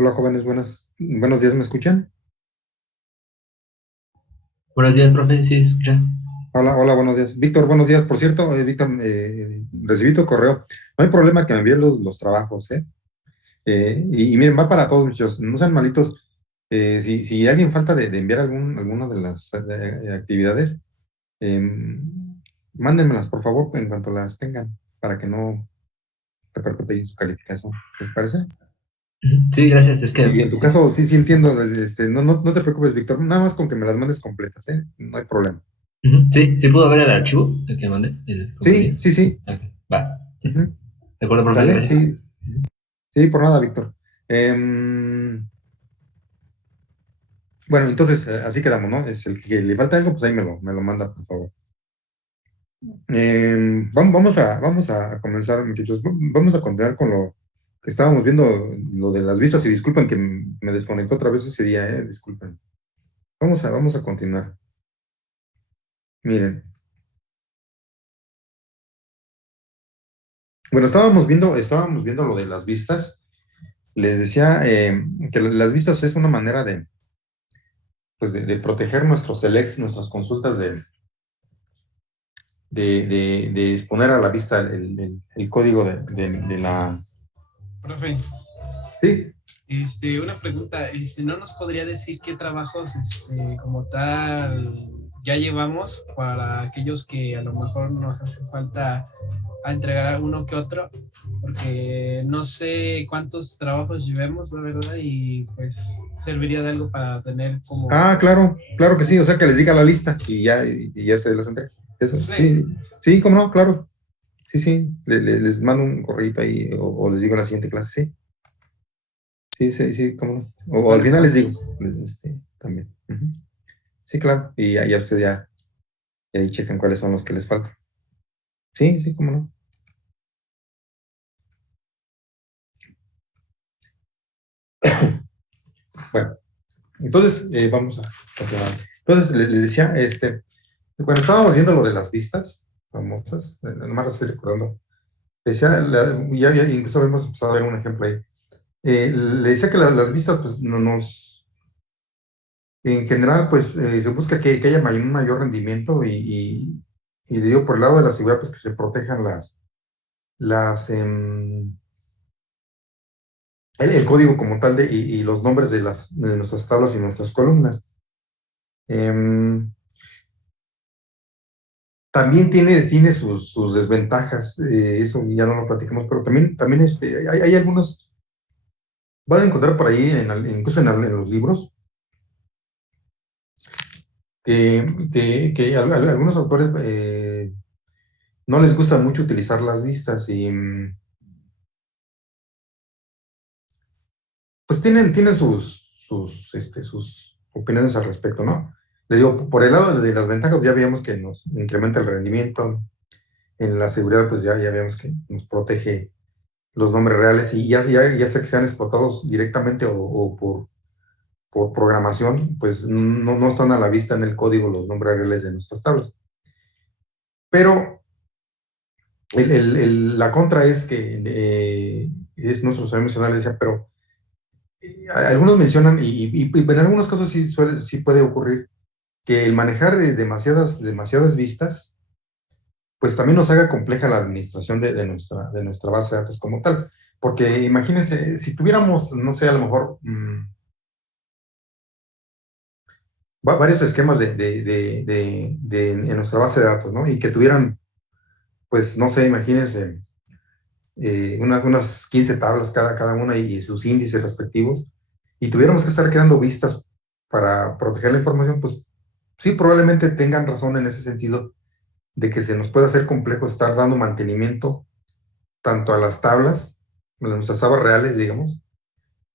Hola jóvenes, buenos días, ¿me escuchan? Buenos días, profe. Sí, se escucha. Hola, buenos días. Víctor, buenos días. Por cierto, Víctor, recibí tu correo. No hay problema que me envíen los trabajos, ¿eh? Y miren, va para todos, muchachos, no sean malitos. Si alguien falta de enviar alguna de las actividades, eh, mándenmelas, por favor, en cuanto las tengan, para que no repercute ahí su calificación. ¿Les parece? Ujú. Sí, gracias. Es que Y en tu sí. caso, sí entiendo, no te preocupes, Víctor, nada más con que me las mandes completas, ¿eh? No hay problema. Ujú. Sí, sí pudo ver el archivo el que mandé, el Sí, compañero. sí, sí. Ok, va. Sí. Ujú. De acuerdo, profe. ¿Sale? Gracias. Sí, sí, por nada, Víctor. Em, bueno, entonces, así quedamos, ¿no? Es el que le falta algo, pues ahí me lo manda, por favor. Vamos a comenzar, muchachos. Vamos a continuar con lo que estábamos viendo, lo de las vistas, y disculpen que me desconectó otra vez ese día, disculpen. Vamos a continuar. Miren, bueno, estábamos viendo lo de las vistas. Les decía que las vistas es una manera pues de proteger nuestros selects, nuestras consultas de exponer a la vista el código de la... Profe, Sí, una pregunta, ¿no nos podría decir qué trabajos como tal ya llevamos para aquellos que a lo mejor nos hace falta a entregar uno que otro? Porque no sé cuántos trabajos llevemos, la verdad, y pues serviría de algo para tener como... claro que sí, o sea que les diga la lista y ya se las entrega. Eso, Sí, sí, sí, cómo no, claro. Sí, sí, les mando un correo ahí o les digo en la siguiente clase, sí, sí, sí, sí, cómo no. O al vale, final les profe. digo, también. Ujú. Sí, claro, y ya ustedes ya ahí chequen cuáles son los que les faltan. Sí, sí, cómo no. Bueno, entonces vamos a continuar. Entonces les decía, cuando estábamos viendo lo de las vistas famosas, nomás lo estoy recordando, decía, ya incluso habíamos empezado a ver un ejemplo ahí. Le decía que las vistas, pues, en general, pues, se busca que haya un mayor rendimiento y digo, por el lado de la seguridad, pues, que se protejan las, el código como tal y los nombres de nuestras tablas y nuestras columnas. Em, También tiene sus desventajas, eso ya no lo platicamos, pero también hay algunos, van a encontrar por ahí, incluso en los libros, que algunos autores no les gusta mucho utilizar las vistas y pues tienen sus opiniones al respecto, ¿no? Le digo, por el lado de las ventajas, ya veíamos que nos incrementa el rendimiento, en la seguridad, pues ya veíamos que nos protege los nombres reales y ya sea que sean explotados directamente o por programación, pues no están a la vista en el código los nombres reales de nuestras tablas. Pero la contra es que, es nuestro saber mencionar, decía, pero algunos mencionan, y en algunos casos sí puede ocurrir, que el manejar demasiadas vistas, pues también nos haga compleja la administración de nuestra base de datos como tal. Porque imagínense, si tuviéramos, no sé, a lo mejor varios esquemas en nuestra base de datos, ¿no? Y que tuvieran, pues, no sé, imagínense, unas 15 tablas cada una y sus índices respectivos, y tuviéramos que estar creando vistas para proteger la información, pues sí, probablemente tengan razón en ese sentido de que se nos puede hacer complejo estar dando mantenimiento tanto a las tablas, a nuestras tablas reales, digamos,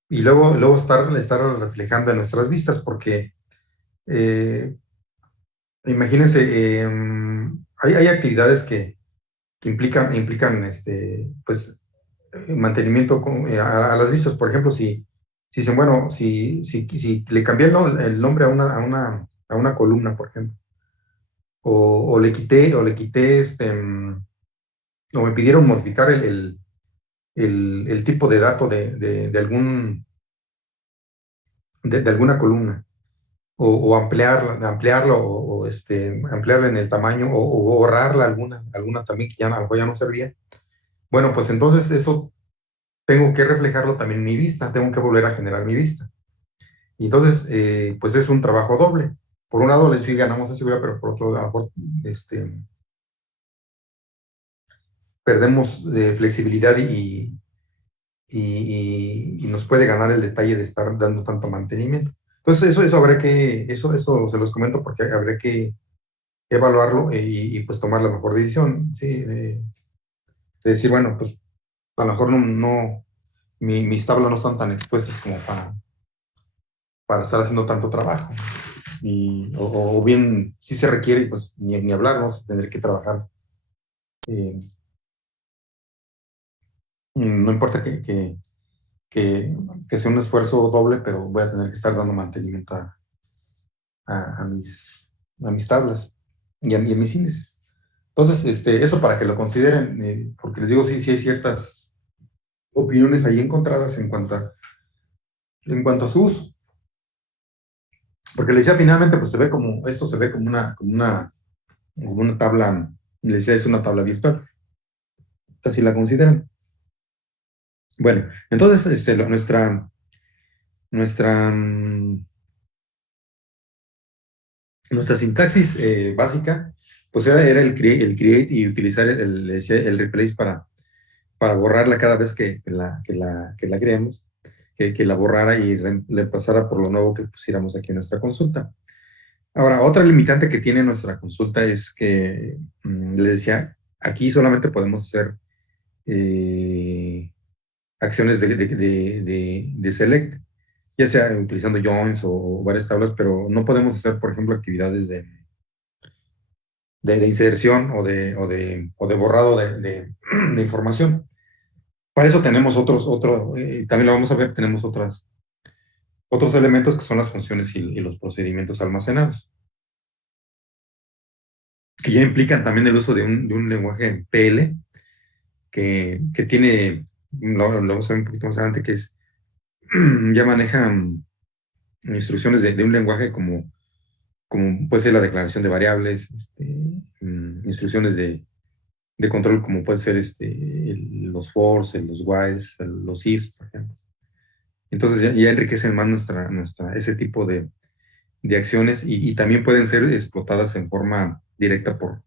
y luego estar reflejando en nuestras vistas, porque eh, imagínense, hay actividades que implican pues, mantenimiento a las vistas. Por ejemplo, si dicen, bueno, si le cambié el nombre a una columna, por ejemplo, o le quité, o me pidieron modificar el tipo de dato de algún, de alguna columna, o ampliarla ampliarla en el tamaño, o borrarla alguna también que ya, a lo mejor ya no servía. Bueno, pues entonces eso tengo que reflejarlo también en mi vista, tengo que volver a generar mi vista. Y entonces, pues es un trabajo doble. Por un lado, sí ganamos en seguridad, pero por otro, a lo mejor, perdemos flexibilidad y nos puede ganar el detalle de estar dando tanto mantenimiento. Entonces, eso se los comento porque habrá que evaluarlo pues tomar la mejor decisión, ¿sí? De decir, bueno, pues a lo mejor mis tablas no están tan expuestas como para estar haciendo tanto trabajo. O bien, si se requiere, pues ni hablar, vamos a tener que trabajar. No importa que sea un esfuerzo doble, pero voy a tener que estar dando mantenimiento a mis tablas y a mis índices. Entonces, eso para que lo consideren, porque les digo, sí hay ciertas opiniones ahí encontradas en cuanto a su uso. Porque les decía, finalmente, pues esto se ve como una tabla, les decía, es una tabla virtual. Así la consideran. Bueno, entonces, nuestra, mm, nuestra sintaxis básica, pues era el create y utilizar le decía, el replace para borrarla cada vez que la creemos, que la borrara y le pasara por lo nuevo que pusiéramos aquí en nuestra consulta. Ahora, otra limitante que tiene nuestra consulta es que, les decía, aquí solamente podemos hacer acciones de select, ya sea utilizando joins o varias tablas, pero no podemos hacer, por ejemplo, actividades de inserción o de borrado de información. Para eso tenemos también lo vamos a ver, tenemos otros elementos que son las funciones y los procedimientos almacenados, que ya implican también el uso de un lenguaje PL, que tiene, lo vamos a ver un poquito más adelante, que ya maneja instrucciones de un lenguaje como puede ser la declaración de variables, instrucciones de control como puede ser los fors, los whiles, los ifs, por ejemplo. Entonces ya enriquecen más ese tipo de acciones y también pueden ser explotadas en forma directa por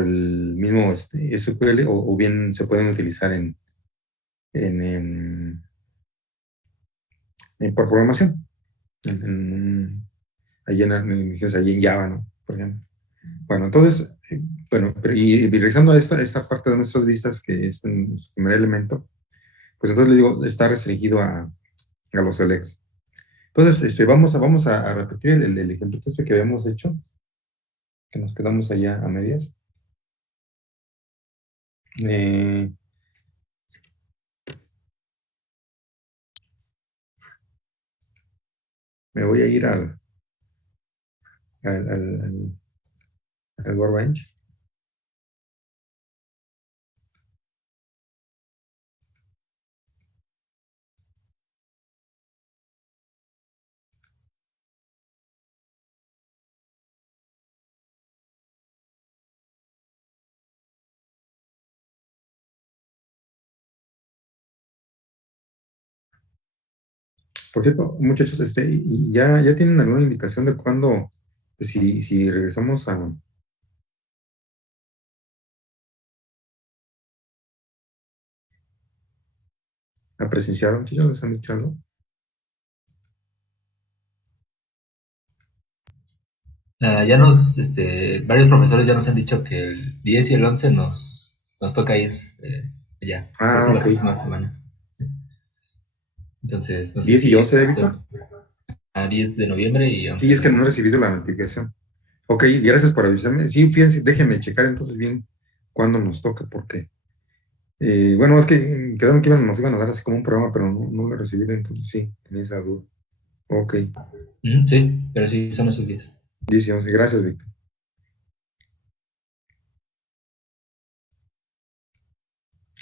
el mismo SQL o bien se pueden utilizar en, en- por programación, en, en- ahí en Java, ¿no? Por ejemplo. Bueno, entonces, bueno, y regresando a esta parte de nuestras vistas, que es nuestro primer elemento, pues entonces le digo, está restringido a los selects. Entonces, vamos a repetir el ejemplo que habíamos hecho, que nos quedamos allá a medias. Eh, Me voy a ir al Workbench. Por cierto, muchachos, y ya tienen alguna indicación de cuándo, si regresamos a presenciar, muchachos, ¿les han dicho algo? Varios profesores ya nos han dicho que el 10 y el 11 nos toca ir allá, creo que la Ok. próxima semana. Sí. Entonces, no sé 10 y si 11 de usted Víctor. a 10 de noviembre y 11 Sí, de es que no he noviembre. recibido la notificación. Ok, gracias por avisarme. Sí, fíjense, déjenme checar entonces bien cuándo nos toca, porque, bueno, es que quedaron que nos iban a dar así como un programa, pero no lo he recibido, entonces sí, tenía esa duda. Ok, Ujú, sí, pero sí, son esos días. 10 y 11, gracias, Víctor.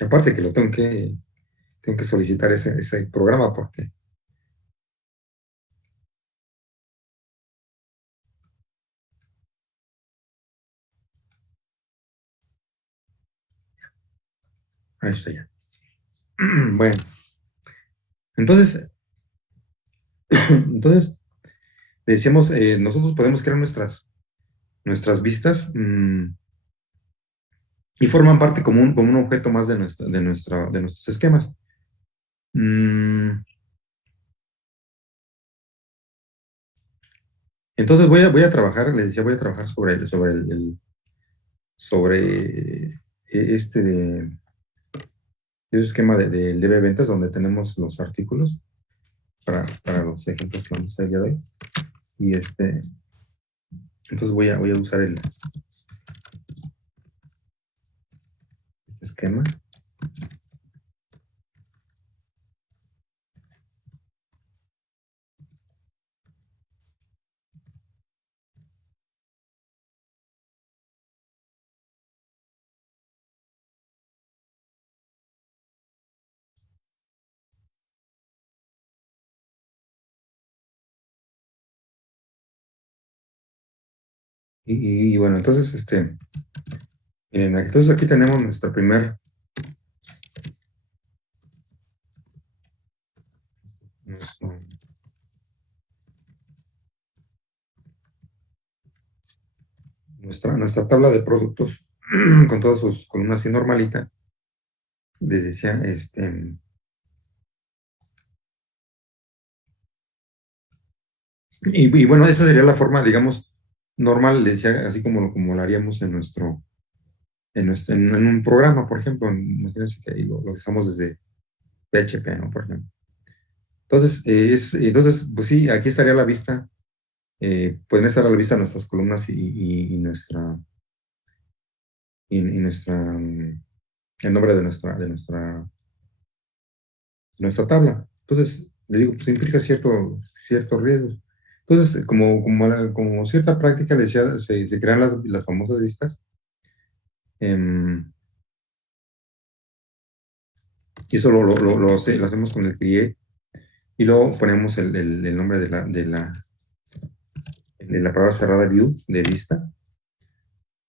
Aparte que tengo que solicitar ese programa, porque Ahí está ya. Bueno, entonces, entonces decíamos, nosotros podemos crear nuestras vistas y forman parte como un objeto más de nuestros esquemas. Mm, entonces voy a trabajar, les decía, voy a trabajar sobre ese esquema del DB Ventas, donde tenemos los artículos para los ejemplos que vamos a ver el día de hoy. Y entonces voy a usar el esquema. Y bueno, entonces, miren, entonces aquí tenemos nuestro- nuestra tabla de productos con todas sus columnas así normalita. Les decía, y bueno, esa sería la forma, digamos, normal, les decía, así como lo haríamos en un programa, por ejemplo. Imagínense que ahí lo usamos desde PHP, ¿no? Por ejemplo. Entonces, pues sí, aquí estaría la vista, pueden estar a la vista nuestras columnas y el nombre de nuestra tabla. Entonces, le digo, pues implica ciertos riesgos. Entonces, como cierta práctica, le decía, se crean las famosas vistas. Y eso lo hacemos con el create. Y luego ponemos el nombre de la palabra cerrada view, de vista.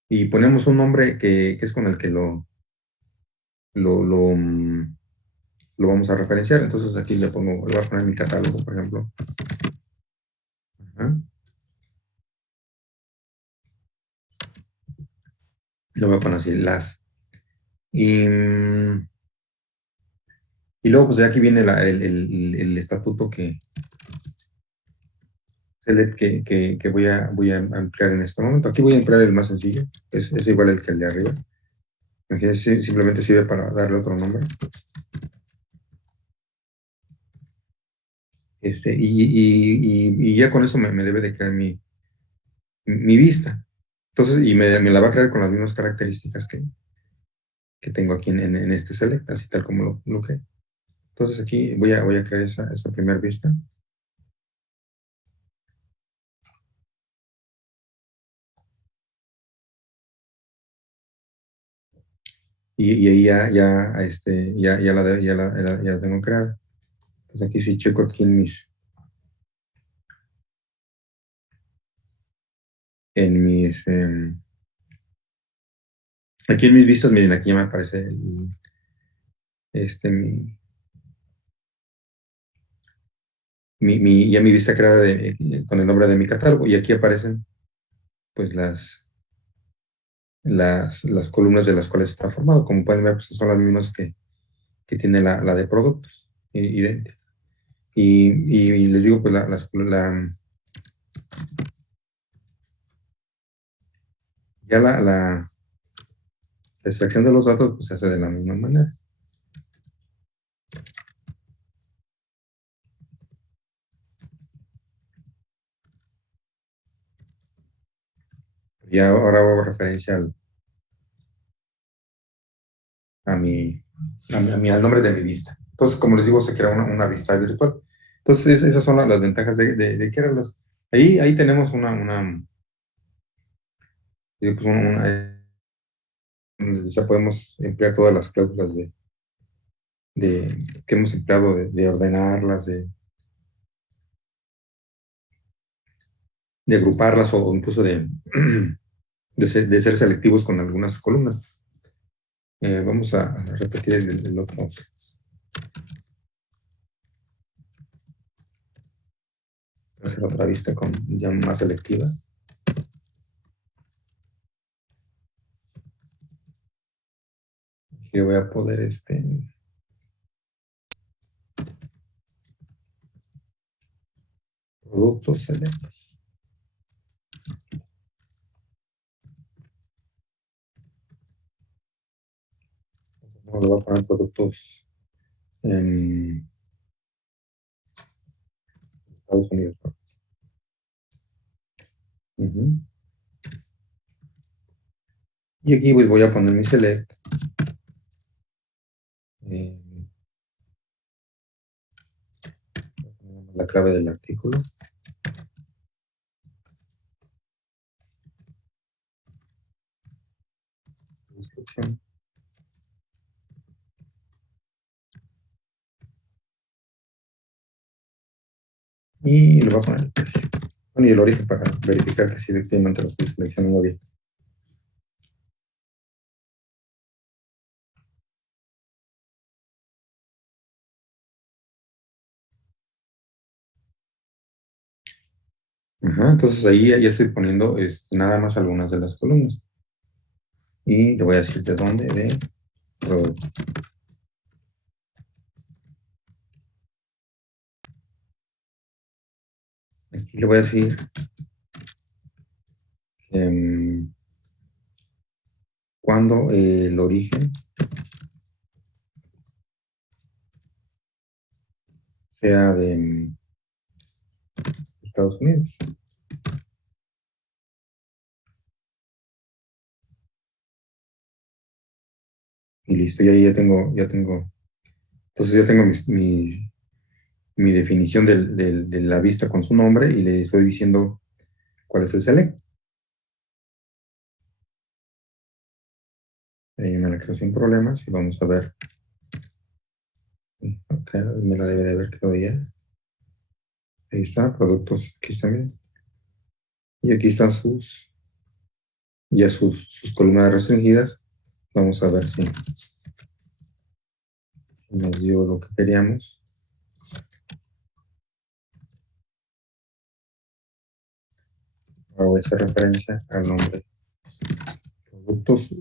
Y ponemos un nombre que es con el que lo, lo, mm, lo vamos a referenciar. Entonces aquí le voy a poner mi catálogo, por ejemplo. Ajá. Le voy a poner así, las. Y, y luego, pues de aquí viene el estatuto que voy a emplear en este momento. Aquí voy a emplear el más sencillo, es igual el que el de arriba. Imagínense, simplemente sirve para darle otro nombre. Y ya con eso me debe de crear mi vista. Entonces, y me la va a crear con las mismas características que tengo aquí en este select, así tal como lo creé. Entonces aquí voy a crear esa primera vista. Y ahí ya la tengo creada. Entonces aquí sí checo aquí aquí en mis vistas, miren, aquí ya me aparece este, ya mi vista creada con el nombre de mi catálogo, y aquí aparecen pues las columnas de las cuales está formado. Como pueden ver, pues son las mismas que tiene la de productos, idénticas. Y les digo, pues ya la extracción de los datos pues se hace de la misma manera. Y ahora hago referencia al nombre de mi vista. Entonces, como les digo, se crea una vista virtual. Entonces, esas son las ventajas de crearlas. Ahí tenemos ya podemos emplear todas las cláusulas que hemos empleado, de ordenarlas, de agruparlas, o incluso de ser selectivos con algunas columnas. Vamos a repetir el otro. Hacer otra vista con ya más selectiva. Aquí voy a poder productos selectos. Le voy a poner productos en Estados Unidos. Y aquí pues, voy a poner mi select. La clave del artículo. Descripción. Y le voy a poner el precio. Bueno, y el origen para verificar que si efectivamente lo estoy seleccionando bien. Ajá, entonces ahí ya estoy poniendo nada más algunas de las columnas. Y le voy a decir de dónde, de producto. Aquí le voy a decir cuando el origen sea de Estados Unidos. Y listo, y ahí entonces ya tengo mi definición de la vista con su nombre y le estoy diciendo cuál es el select. Ahí me la creo sin problemas y vamos a ver. Acá me la debe de haber quedado ya. Ahí está, productos, aquí está bien. Y aquí están sus columnas restringidas. Vamos a ver si nos dio lo que queríamos. Ahora voy a hacer referencia al nombre. Productos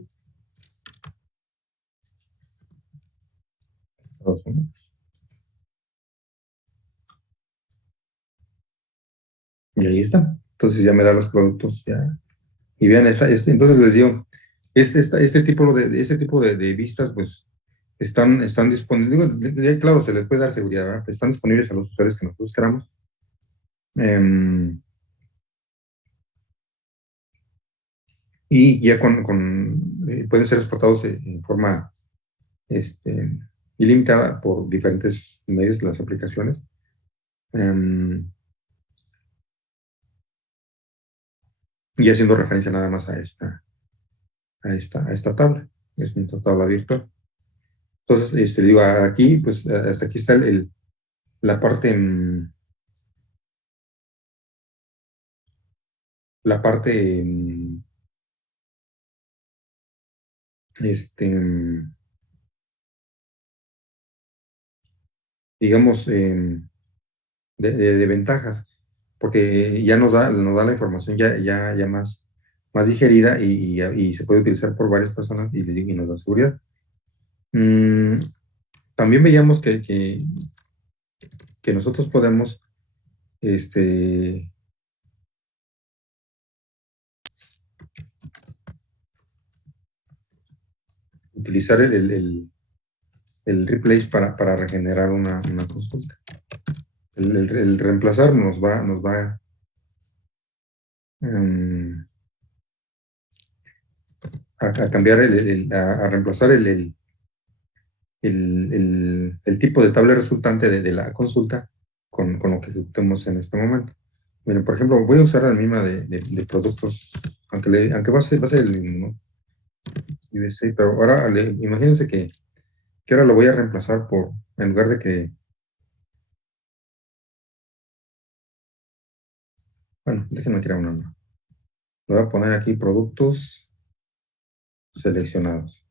Estados Unidos. Y ahí está. Entonces ya me da los productos ya. Y vean, entonces les digo, este tipo de vistas, pues, están disponibles. Claro, se les puede dar seguridad, ¿verdad? Están disponibles a los usuarios que nosotros queramos. Y ya pueden ser exportados en forma ilimitada por diferentes medios de las aplicaciones. Y haciendo referencia nada más a esta tabla. Es una tabla virtual. Entonces, digo, aquí, pues, hasta aquí está la parte, la parte, digamos, de ventajas, porque ya nos da la información ya más digerida y se puede utilizar por varias personas y nos da seguridad. También veíamos que nosotros podemos utilizar el replace para regenerar una consulta. El reemplazar nos va a cambiar, a reemplazar el tipo de tabla resultante de la consulta con lo que ejecutemos en este momento. Miren, por ejemplo, voy a usar la misma de productos, aunque va a ser el mismo, ¿no? USA, pero ahora imagínense que ahora lo voy a reemplazar en lugar de que, bueno, déjenme crear una nueva. Le voy a poner aquí productos seleccionados.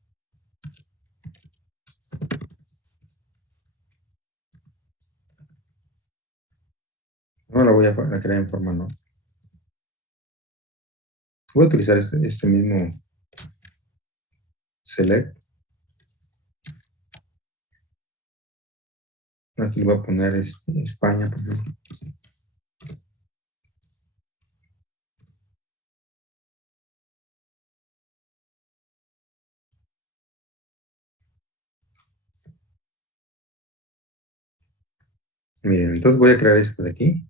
No la voy a crear en forma, no. Voy a utilizar este mismo select. Aquí le voy a poner España, por ejemplo. Miren, entonces voy a crear este de aquí.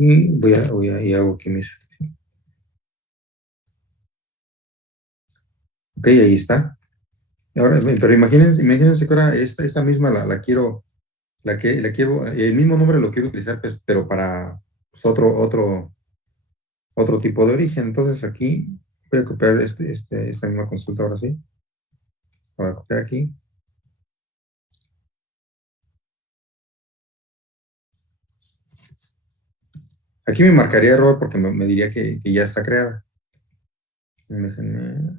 Y hago aquí mis. Ok, ahí está. Ahora, pero imagínense que ahora esta misma la quiero, la quiero, el mismo nombre lo quiero utilizar, pues, pero para pues, otro tipo de origen. Entonces aquí voy a copiar esta misma consulta ahora sí. Voy a copiar aquí. Aquí me marcaría error porque me diría que ya está creada. Déjenme,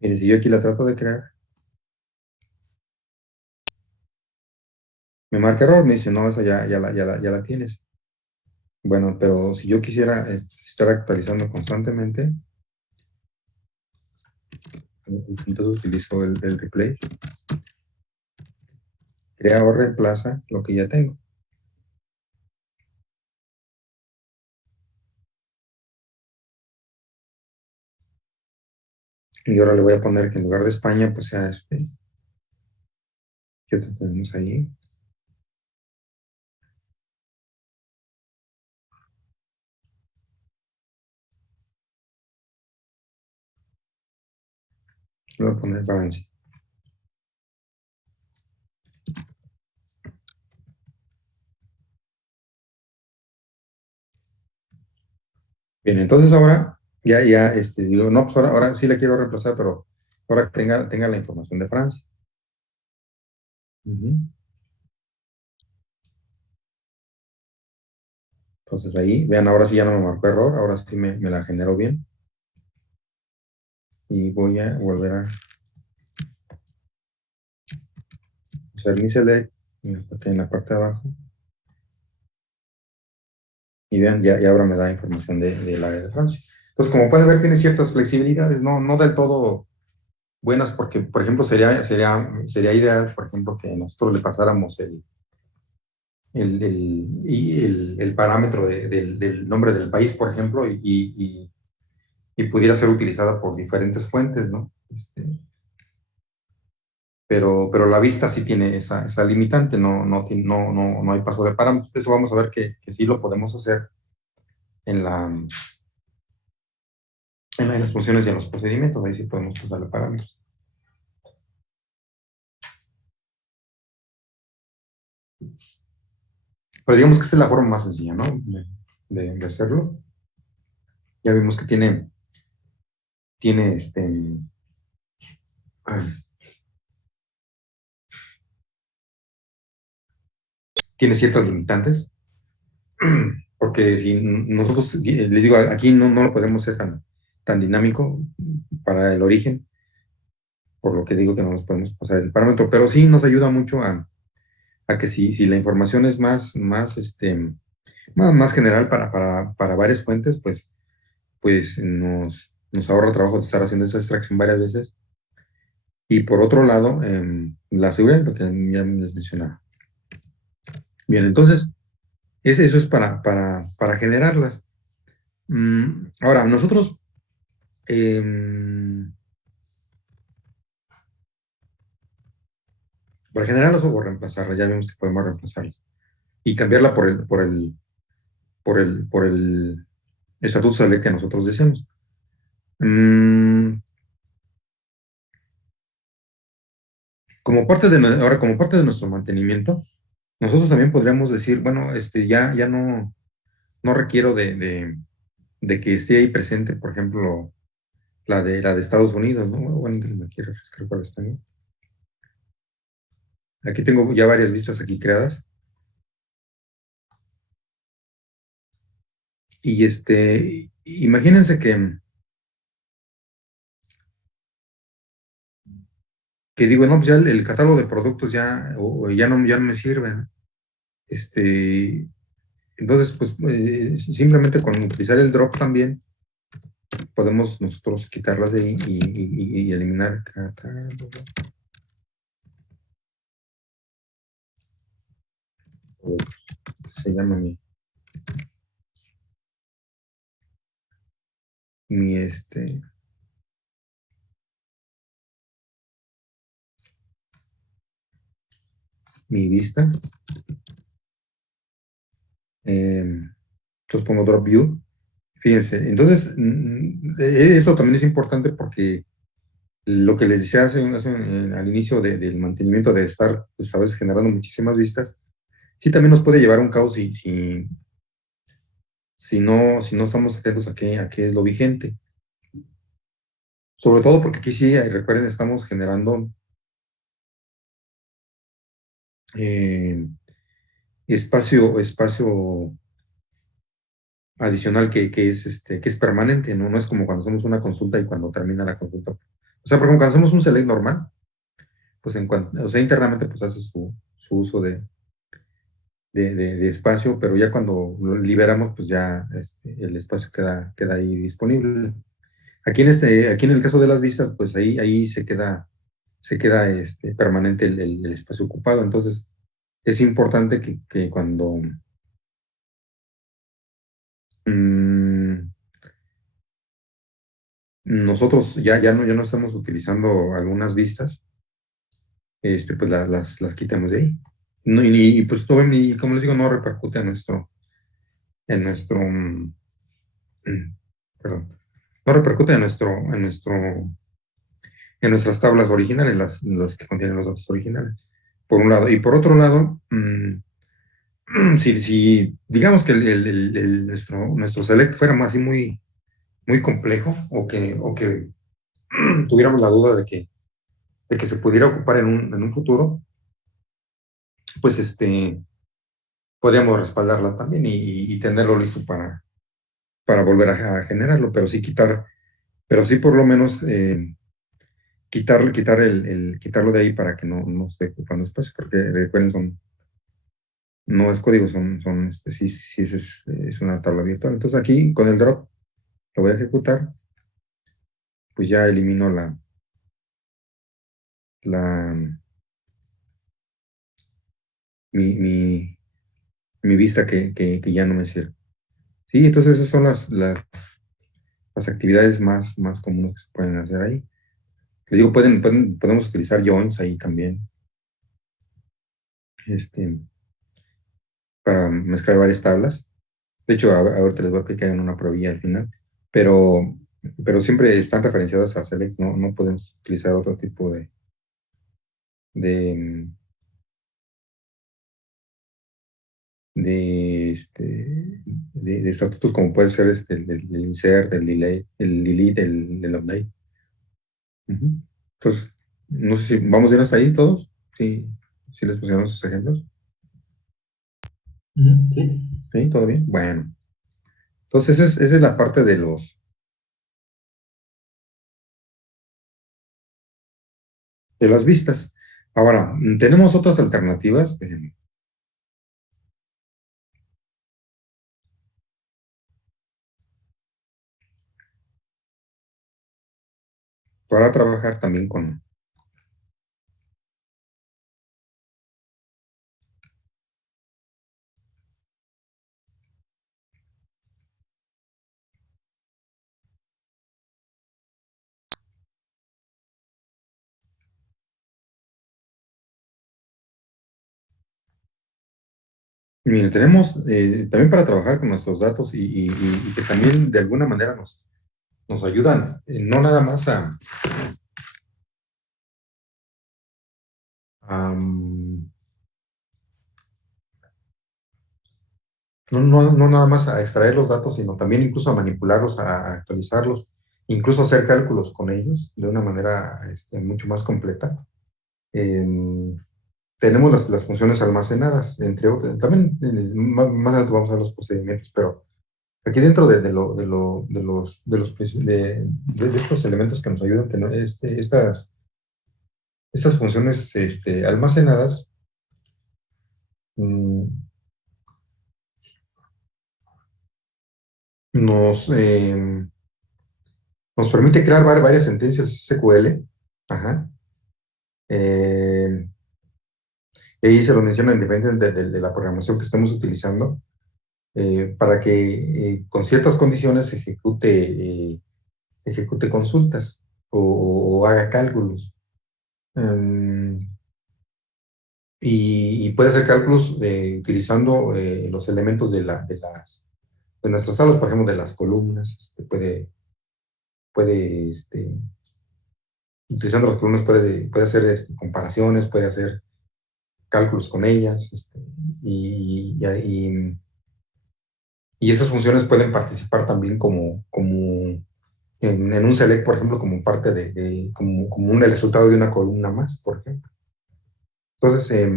miren, si yo aquí la trato de crear, me marca error, me dice, no, esa ya la tienes. Bueno, pero si yo quisiera estar actualizando constantemente, entonces utilizo el replay, crea o reemplaza lo que ya tengo. Y ahora le voy a poner que en lugar de España, pues sea que tenemos ahí. Le voy a poner Francia. Bien, entonces ahora digo, no, pues ahora sí la quiero reemplazar, pero ahora que tenga la información de Francia. Ujú. Entonces ahí, vean, ahora sí ya no me marcó error, ahora sí me la generó bien. Y voy a volver a hacer mi select en la parte de abajo. Y vean, ya ahora me da información del área de Francia. Entonces, como pueden ver, tiene ciertas flexibilidades, no del todo buenas, porque, por ejemplo, sería ideal, por ejemplo, que nosotros le pasáramos el parámetro del nombre del país, por ejemplo, y pudiera ser utilizada por diferentes fuentes, ¿no? Pero la vista sí tiene esa limitante, no hay paso de parámetros. Eso vamos a ver que sí lo podemos hacer en en las funciones y en los procedimientos, ahí sí podemos usarle parámetros. Pero digamos que esta es la forma más sencilla, ¿no? De hacerlo. Ya vimos que tiene tiene ciertas limitantes, porque si nosotros, les digo, aquí no lo podemos hacer tan dinámico para el origen, por lo que digo que no nos podemos pasar el parámetro, pero sí nos ayuda mucho a que si la información es más general para varias fuentes, pues nos ahorra trabajo de estar haciendo esa extracción varias veces. Y por otro lado, la seguridad, lo que ya les mencionaba. Bien, entonces, eso es para generarlas. Ahora, nosotros, para generarlas o reemplazarlas, ya vemos que podemos reemplazarlas. Y cambiarla por el estatuto select que nosotros deseamos. Ahora, como parte de nuestro mantenimiento, nosotros también podríamos decir, bueno, ya no requiero de que esté ahí presente, por ejemplo, la de Estados Unidos, ¿no? Bueno, me quiero refrescar cuáles tengo. Aquí tengo ya varias vistas aquí creadas. Y imagínense que digo, no, pues ya el catálogo de productos ya no me sirve, ¿no? Entonces, pues simplemente con utilizar el drop también podemos nosotros quitarlas de ahí y eliminar catálogo. Se llama mi mi vista. Entonces pongo drop view. Fíjense, entonces eso también es importante porque lo que les decía al inicio del mantenimiento de estar, pues a veces generando muchísimas vistas, sí también nos puede llevar a un caos si no estamos atentos a qué es lo vigente. Sobre todo porque aquí sí, recuerden, estamos generando eh, espacio adicional que es permanente, ¿no? No es como cuando hacemos una consulta y cuando termina la consulta. O sea, por ejemplo, cuando hacemos un select normal, pues o sea, internamente pues hace su uso de espacio, pero ya cuando lo liberamos, pues ya el espacio queda ahí disponible. Aquí en el caso de las vistas, pues ahí se queda permanente el espacio ocupado. Entonces, es importante que cuando mm, nosotros ya no estamos utilizando algunas vistas, pues las quitemos de ahí. No, y pues todo, como les digo, no repercute en nuestro, perdón, no repercute en nuestras tablas originales, las que contienen los datos originales, por un lado. Y por otro lado, si digamos que nuestro select fuera más así muy complejo, o que tuviéramos la duda de que se pudiera ocupar en un futuro, pues podríamos respaldarla también y tenerlo listo para volver a generarlo, pero sí por lo menos quitarlo de ahí para que no esté ocupando espacio, porque recuerden, no es código, sí es una tabla virtual. Entonces aquí con el drop lo voy a ejecutar, pues ya elimino la, mi, mi vista que ya no me sirve. Sí, entonces esas son las actividades más comunes que se pueden hacer ahí. Les digo, podemos utilizar joins ahí también, este, para mezclar varias tablas. De hecho, ahorita les voy a explicar en una pruebilla al final, pero, pero siempre están referenciadas a Select, no podemos utilizar otro tipo de, de, este, de estatutos, como puede ser el insert, el delete, el update. Ujú. Entonces, no sé si vamos bien hasta ahí todos. Sí, sí les pusieron sus ejemplos. Sí. Sí, todo bien. Bueno, entonces esa es la parte de las vistas. Ahora, tenemos otras alternativas para trabajar también con. Miren, tenemos también para trabajar con nuestros datos y que también de alguna manera nos ayudan, no nada más a, no nada más a extraer los datos, sino también incluso a manipularlos, a actualizarlos, incluso hacer cálculos con ellos de una manera mucho más completa. Tenemos las funciones almacenadas, entre otras. También más adelante vamos a ver los procedimientos, pero aquí dentro de estos elementos que nos ayudan a tener estas funciones almacenadas, mm, nos, nos permite crear varias sentencias SQL. Ajá. Y ahí se lo menciona independientemente de la programación que estemos utilizando, para que con ciertas condiciones ejecute consultas o haga cálculos. Y puede hacer cálculos utilizando los elementos de nuestras tablas, por ejemplo, de las columnas. Puede utilizando las columnas puede hacer comparaciones, puede hacer cálculos con ellas, y esas funciones pueden participar también como en un select, por ejemplo, como parte como un resultado de una columna más, por ejemplo. Entonces,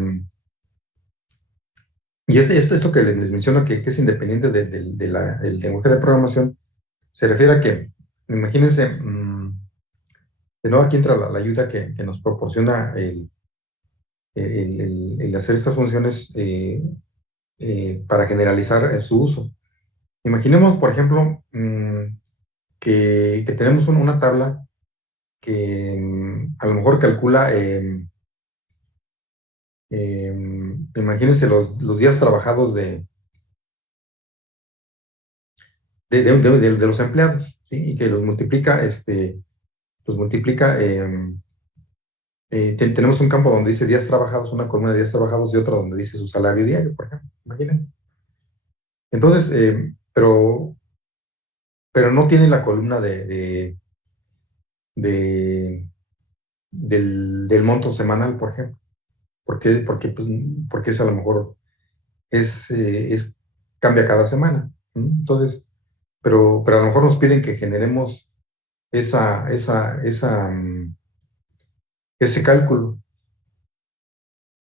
y esto que les menciono que es independiente del lenguaje de programación, se refiere a que, imagínense, de nuevo aquí entra la ayuda que nos proporciona el hacer estas funciones para generalizar su uso. Imaginemos, por ejemplo, que tenemos una tabla que a lo mejor calcula, imagínense los días trabajados de los empleados, ¿sí? Y que los multiplica, tenemos un campo donde dice días trabajados, una columna de días trabajados y otra donde dice su salario diario, por ejemplo, imaginen. Entonces, pero no tiene la columna de, del monto semanal, por ejemplo. ¿Por qué? Porque es a lo mejor cambia cada semana. Entonces, pero a lo mejor nos piden que generemos ese cálculo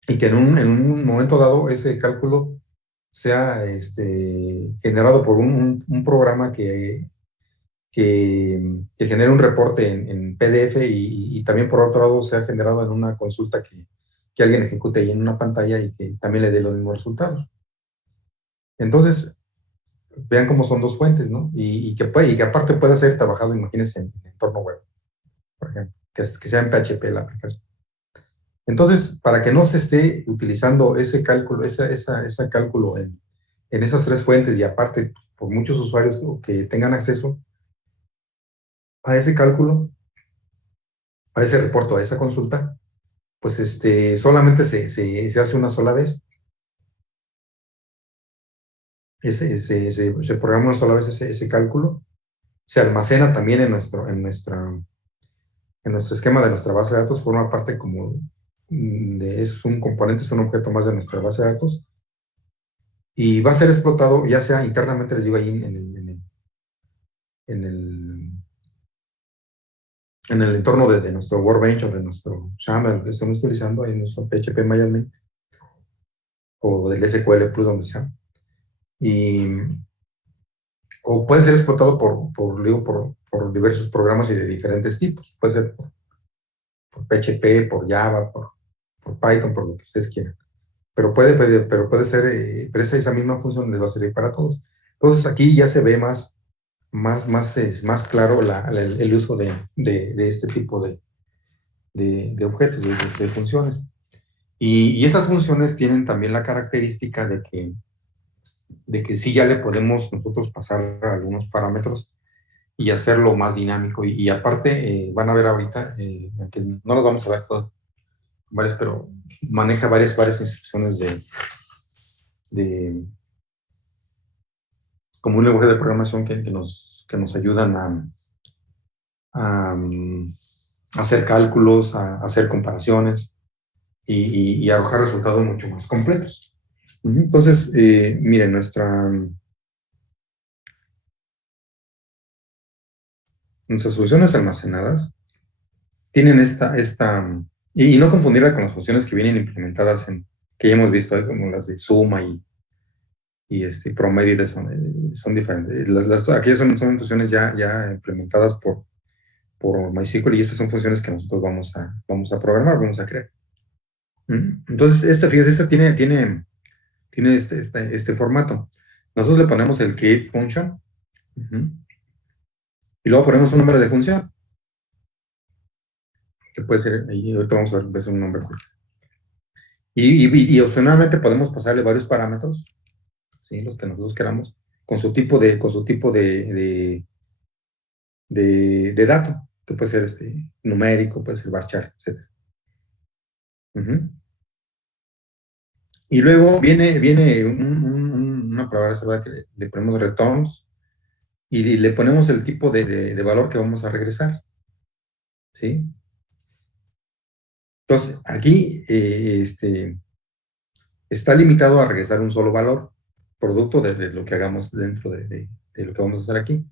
y que en un momento dado ese cálculo sea generado por un programa que genere un reporte en PDF y también por otro lado sea generado en una consulta que alguien ejecute ahí en una pantalla y que también le dé los mismos resultados. Entonces, vean cómo son dos fuentes, ¿no? Y que aparte pueda ser trabajado, imagínense, en entorno web, por ejemplo, que sea en PHP la aplicación. Entonces, para que no se esté utilizando ese cálculo, ese cálculo en esas tres fuentes y aparte pues, por muchos usuarios que tengan acceso a ese cálculo, a ese reporte, a esa consulta, pues solamente se hace una sola vez. Se programa una sola vez ese cálculo. Se almacena también en nuestro esquema de nuestra base de datos, forma parte como es un componente, es un objeto más de nuestra base de datos. Y va a ser explotado, ya sea internamente, les digo ahí en el entorno de nuestro Workbench o de nuestro XAML que estamos utilizando, ahí en nuestro PHP MyAdmin o del SQL Plus, donde sea. O puede ser explotado por diversos programas y de diferentes tipos. Puede ser por PHP, por Java, por Python, por lo que ustedes quieran. Pero puede ser, pero esa misma función les va a servir para todos. Entonces aquí ya se ve más claro el uso de este tipo de objetos, de funciones. Y esas funciones tienen también la característica de que sí ya le podemos nosotros pasar algunos parámetros y hacerlo más dinámico. Y aparte, van a ver ahorita, que no los vamos a ver todas, pero maneja varias instrucciones como un lenguaje de programación que nos ayudan a hacer cálculos, a hacer comparaciones y arrojar resultados mucho más completos. Entonces, miren, nuestras funciones almacenadas tienen y no confundirla con las funciones que vienen implementadas que ya hemos visto, como las de suma y promedio, son diferentes. Aquellas son funciones ya implementadas por MySQL, y estas son funciones que nosotros vamos a programar, vamos a crear. Entonces, fíjese, tiene este formato. Nosotros le ponemos el create function, y luego ponemos un nombre de función, que puede ser, y ahorita vamos a ver, es un nombre corto. Y opcionalmente podemos pasarle varios parámetros, ¿sí? Los que nosotros queramos, con su tipo de dato, que puede ser numérico, puede ser varchar, etc. Y luego viene una palabra reservada que le ponemos returns, y le ponemos el tipo de valor que vamos a regresar, ¿sí? Entonces, aquí está limitado a regresar un solo valor, producto de lo que hagamos dentro de lo que vamos a hacer aquí.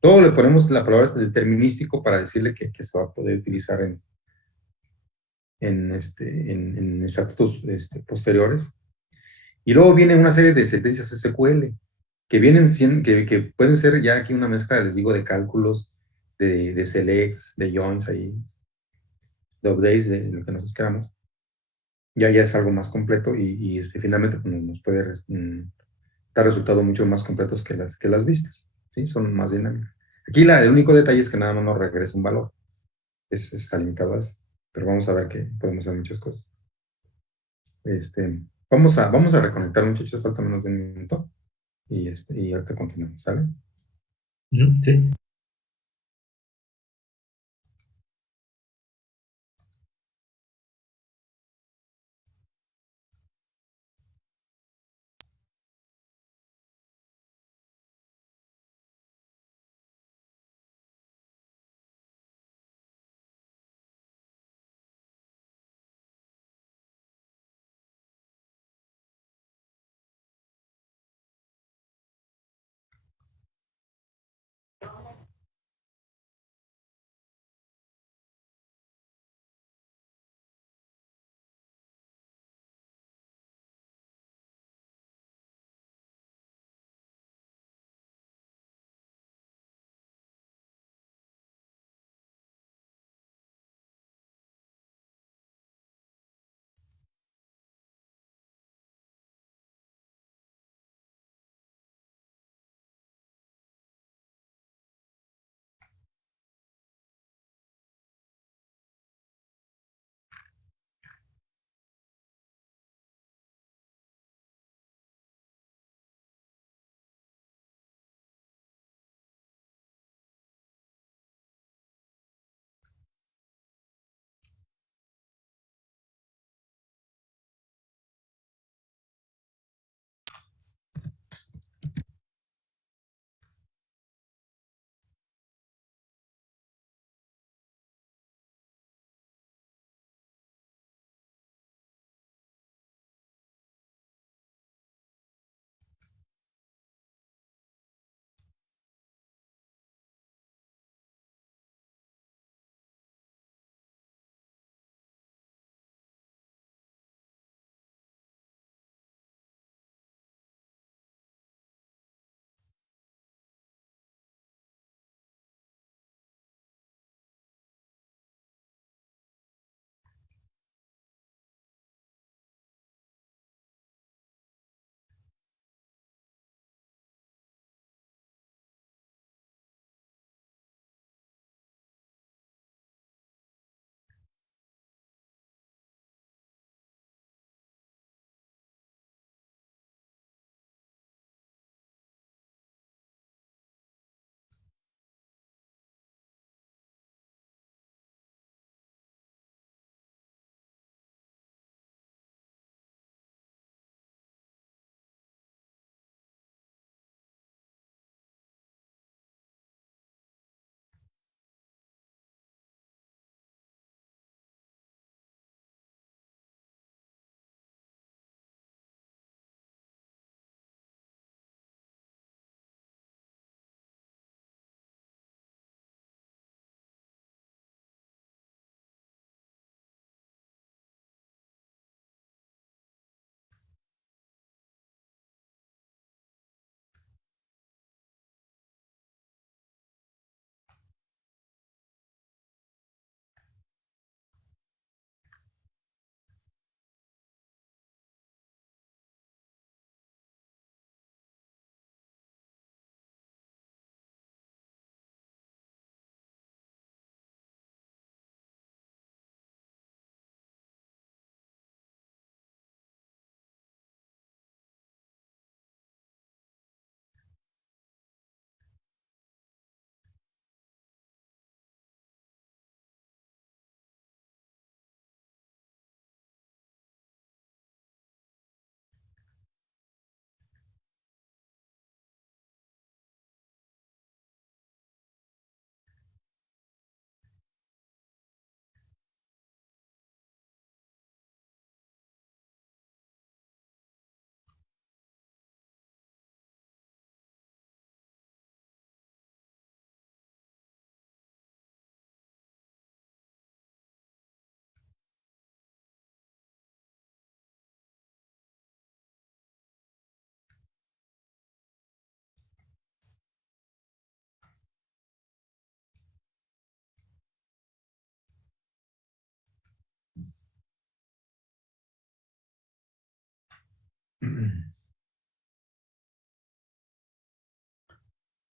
Todo le ponemos la palabra determinístico para decirle que se va a poder utilizar en exactos posteriores. Y luego viene una serie de sentencias SQL que pueden ser ya aquí una mezcla, les digo, de cálculos, de selects, de joins, ahí, de updates, de lo que nosotros queramos. Ya es algo más completo, y finalmente pues, nos puede dar resultados mucho más completos que las vistas, ¿sí? Son más dinámicas. Aquí el único detalle es que nada más nos regresa un valor. Es limitado a eso. Pero vamos a ver que podemos hacer muchas cosas. Vamos a reconectar, muchachos, falta menos de un minuto. Y ahorita continuamos, ¿sale? Sí.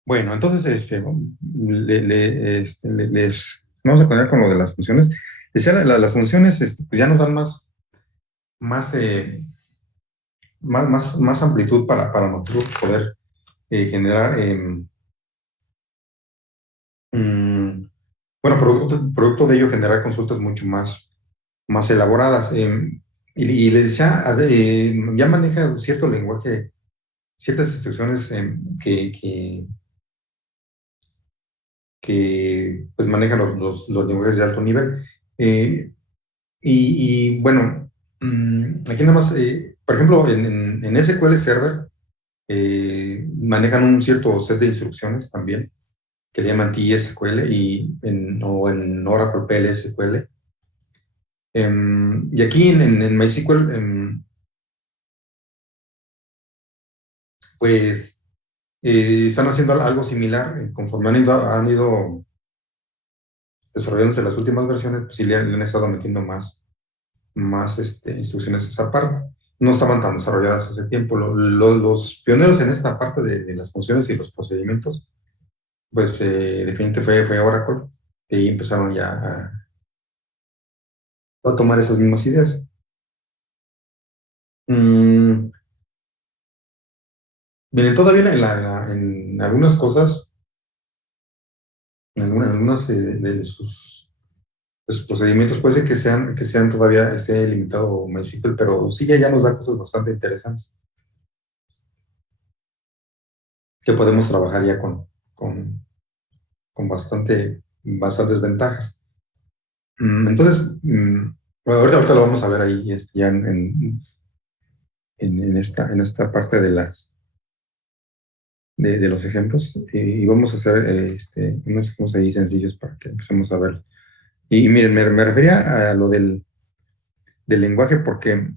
Bueno, entonces les vamos a poner con lo de las funciones. Decía, las funciones pues ya nos dan más, más amplitud para nosotros poder generar, bueno, producto de ello generar consultas mucho más elaboradas. Y les decía, ya maneja cierto lenguaje, ciertas instrucciones que pues manejan los lenguajes de alto nivel. Eh, bueno, aquí nada más, por ejemplo, en SQL Server manejan un cierto set de instrucciones también, que le llaman TSQL o en Oracle PLSQL. Y aquí en MySQL, pues están haciendo algo similar, conforme han ido desarrollándose las últimas versiones, pues sí le han estado metiendo más instrucciones a esa parte. No estaban tan desarrolladas hace tiempo. Los pioneros en esta parte de las funciones y los procedimientos, pues definitivamente fue Oracle, y empezaron ya a tomar esas mismas ideas. Miren, todavía en algunas cosas, en algunas de sus procedimientos, puede ser que sean todavía esté limitado MySQL, pero sí ya nos da cosas bastante interesantes que podemos trabajar ya con bastantes ventajas. Entonces, bueno, ahorita lo vamos a ver ahí ya en esta parte de los ejemplos, y vamos a hacer unos ejemplos ahí sencillos para que empecemos a ver. Y miren, me refería a lo del lenguaje porque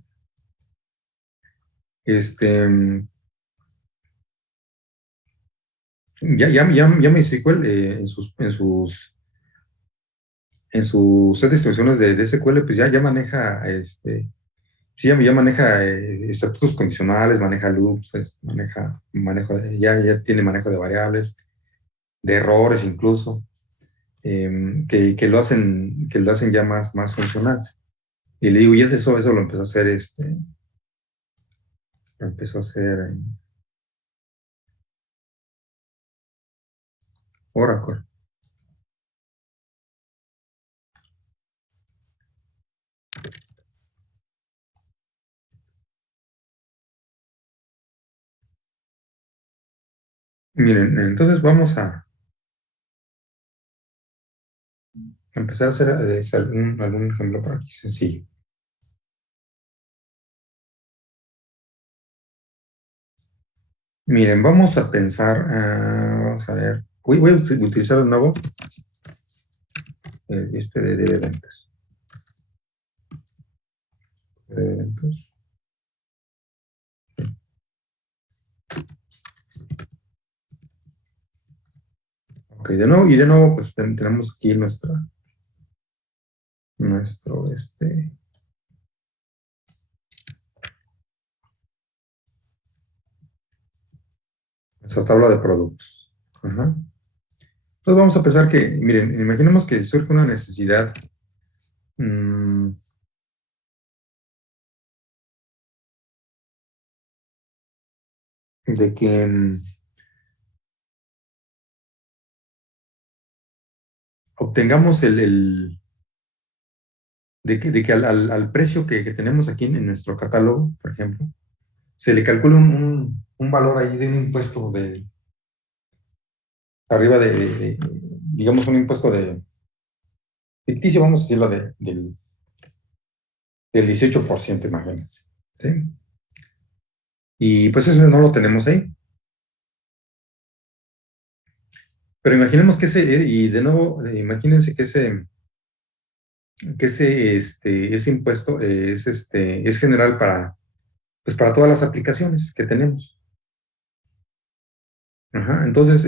ya MySQL en su set de instrucciones de SQL, pues ya maneja, sí, ya maneja estatutos condicionales, maneja loops, ya tiene manejo de variables, de errores incluso, que lo hacen ya más funcional. Y le digo, y eso lo empezó a hacer Oracle. Miren, entonces vamos a empezar a hacer algún ejemplo por aquí sencillo. Miren, vamos a pensar, vamos a ver, voy a utilizar de nuevo de eventos. De eventos. Ok, de nuevo, pues tenemos aquí nuestra tabla de productos. Ajá. Entonces vamos a pensar que, miren, imaginemos que surge una necesidad de que obtengamos de que al precio que tenemos aquí en nuestro catálogo, por ejemplo, se le calcula un valor ahí de un impuesto arriba digamos, un impuesto ficticio, vamos a decirlo, del 18%, imagínense. ¿Sí? Y pues eso no lo tenemos ahí. Pero imaginemos y de nuevo, imagínense que ese impuesto es general pues para todas las aplicaciones que tenemos. Ajá, entonces,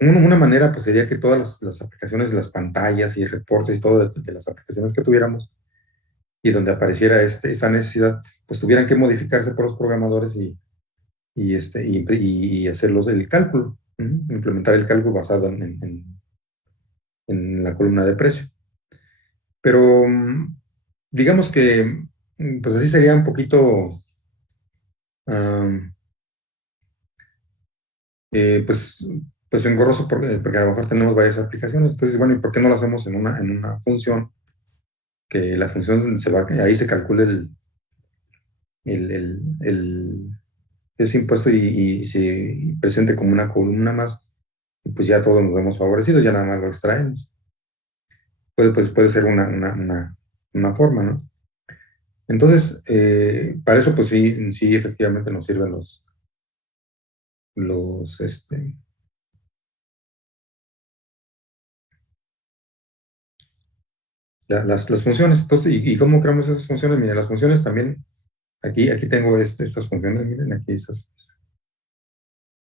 Una manera pues sería que todas las aplicaciones, las pantallas y reportes y todo de las aplicaciones que tuviéramos y donde apareciera esa necesidad, pues tuvieran que modificarse por los programadores y hacerlos el cálculo, implementar el cálculo basado en la columna de precio. Pero digamos que pues así sería un poquito, pues engorroso porque a lo mejor tenemos varias aplicaciones. Entonces, bueno, ¿y por qué no lo hacemos en una función? Que la función ahí se calcule ese impuesto y se presente como una columna más, y pues ya todos nos vemos favorecidos, ya nada más lo extraemos. Puede ser una forma, ¿no? Entonces, para eso, pues sí, efectivamente nos sirven los, este, las funciones. Entonces, ¿y cómo creamos esas funciones? Miren, las funciones también, aquí tengo estas funciones, miren, aquí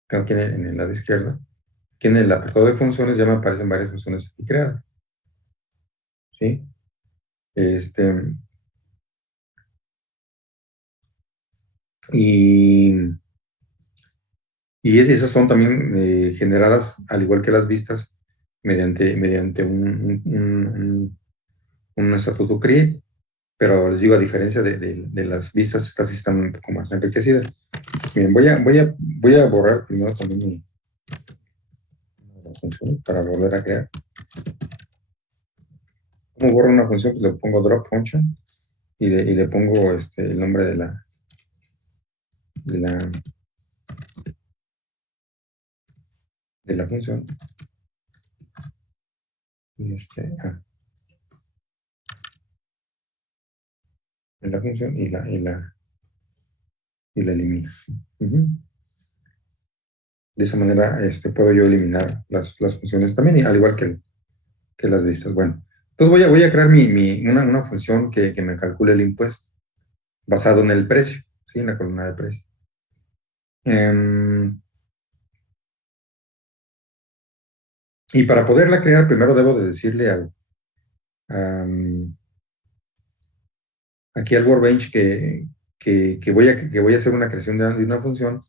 tengo aquí en el lado izquierdo. Aquí en el apartado de funciones ya me aparecen varias funciones aquí creadas, ¿sí? Y, esas son también generadas, al igual que las vistas, mediante un estatuto CRIE, pero les digo, a diferencia de las vistas, estas sí están un poco más enriquecidas. Miren, voy a borrar primero también la función para volver a crear. ¿Cómo borro una función? Pues le pongo drop function y le pongo el nombre de la función. Y en la función y la elimino. De esa manera puedo yo eliminar las funciones también, al igual que las vistas. Bueno, entonces voy a crear una función que me calcule el impuesto basado en el precio, ¿sí? En la columna de precio. Y para poderla crear, primero debo de decirle aquí al Workbench que voy a hacer una creación de una función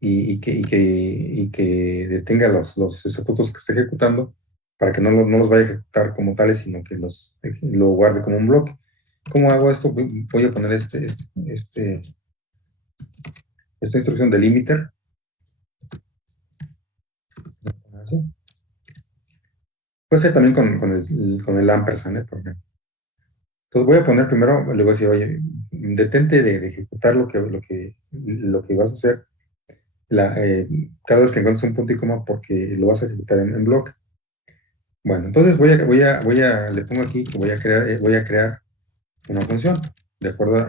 y que detenga los estatutos que esté ejecutando para que no los vaya a ejecutar como tales, sino que lo guarde como un bloque. ¿Cómo hago esto? Voy a poner esta instrucción de limiter. Puede ser también con el ampersand, por ejemplo. Entonces voy a poner primero, le voy a decir, oye, detente de ejecutar lo que vas a hacer cada vez que encuentres un punto y coma porque lo vas a ejecutar en bloque. Bueno, entonces le pongo aquí que voy a crear una función de acuerdo a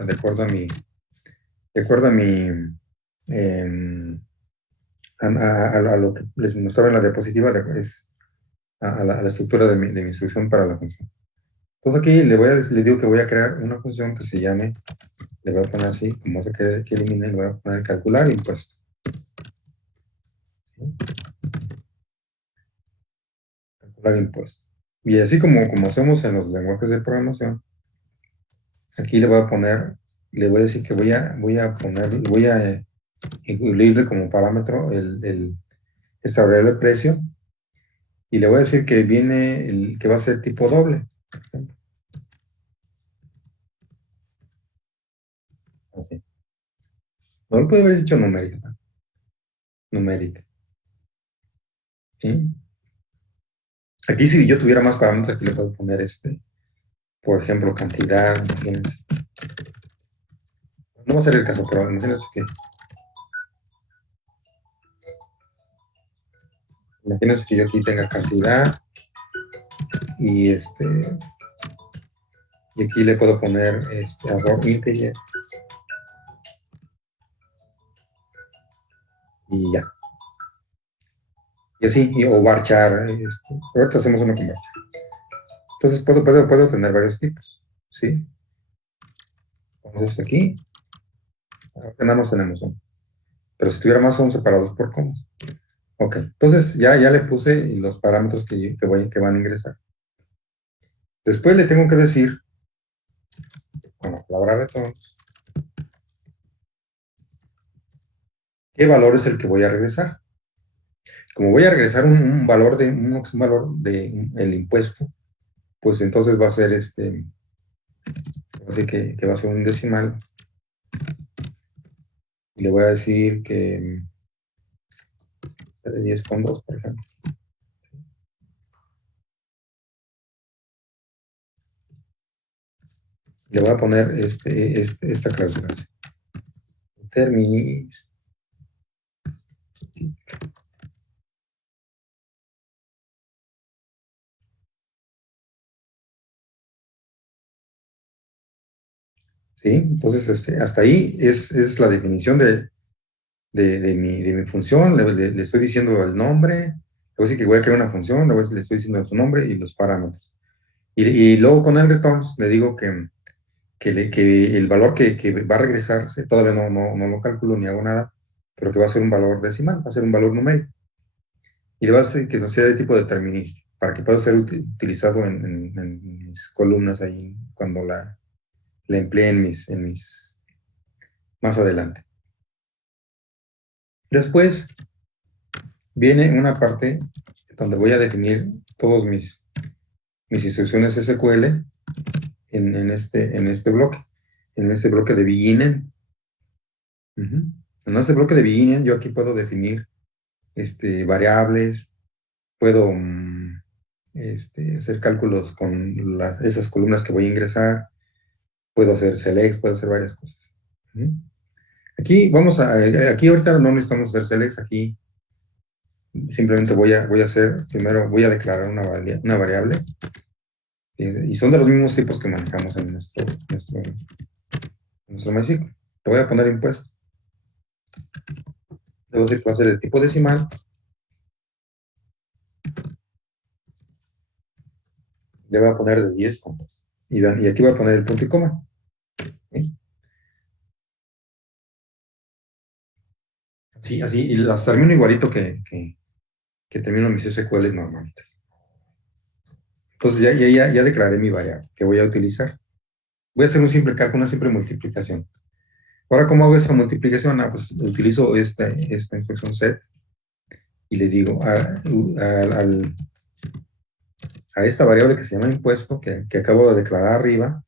lo que les mostraba en la diapositiva, a la estructura de mi instrucción para la función. Entonces aquí le digo que voy a crear una función que se llame, le voy a poner así, como se que elimine, le voy a poner calcular impuesto. Calcular impuesto. Y así como hacemos en los lenguajes de programación, aquí le voy a decir que voy a incluirle como parámetro esta variable precio, y le voy a decir que que va a ser tipo doble, por ejemplo. Así. No lo puede haber dicho numérica, ¿no? Numérica. ¿Sí? Aquí si yo tuviera más parámetros, aquí le puedo poner por ejemplo, cantidad, imagínense. No va a ser el caso, pero imagínense que yo aquí tenga cantidad y aquí le puedo poner arrow integer y ya. Y así, o varchar, ahorita hacemos uno con varchar. Entonces puedo tener varios tipos, ¿sí? Entonces aquí, ahora nada más tenemos uno. Pero si tuviera más son separados por comas. Ok, entonces ya le puse los parámetros que van a ingresar. Después le tengo que decir, con la palabra return, qué valor es el que voy a regresar. Como voy a regresar un valor el impuesto, pues entonces va a ser así que va a ser un decimal. Y le voy a decir que de 10,2, por ejemplo. Le voy a poner esta cláusula. Terminis. ¿Sí? Entonces, hasta ahí es la definición de mi función. Le estoy diciendo el nombre. Le voy a decir que voy a crear una función. Le estoy diciendo su nombre y los parámetros. Y luego con el returns le digo que el valor que va a regresarse, todavía no lo calculo ni hago nada, pero que va a ser un valor decimal, va a ser un valor numérico. Y le va a decir que no sea de tipo determinista, para que pueda ser utilizado en mis columnas ahí cuando la emplee más adelante. Después viene una parte donde voy a definir todos mis instrucciones SQL en este bloque de begin. En este bloque de begin yo aquí puedo definir variables, puedo hacer cálculos con esas columnas que voy a ingresar, puedo hacer selects, puedo hacer varias cosas. Aquí ahorita no necesitamos hacer selects, aquí simplemente voy a hacer, primero voy a declarar una variable, y son de los mismos tipos que manejamos en nuestro MySQL. Le voy a poner impuesto. Le voy a decir que va a ser de tipo decimal. Le voy a poner de 10 comas. Y aquí voy a poner el punto y coma. ¿Sí? Así, y las termino igualito que termino mis SQL normalitas. Entonces ya declaré mi variable que voy a utilizar. Voy a hacer un simple cálculo, una simple multiplicación. Ahora, ¿cómo hago esa multiplicación? Pues utilizo esta instrucción set y le digo a esta variable que se llama impuesto, que acabo de declarar arriba,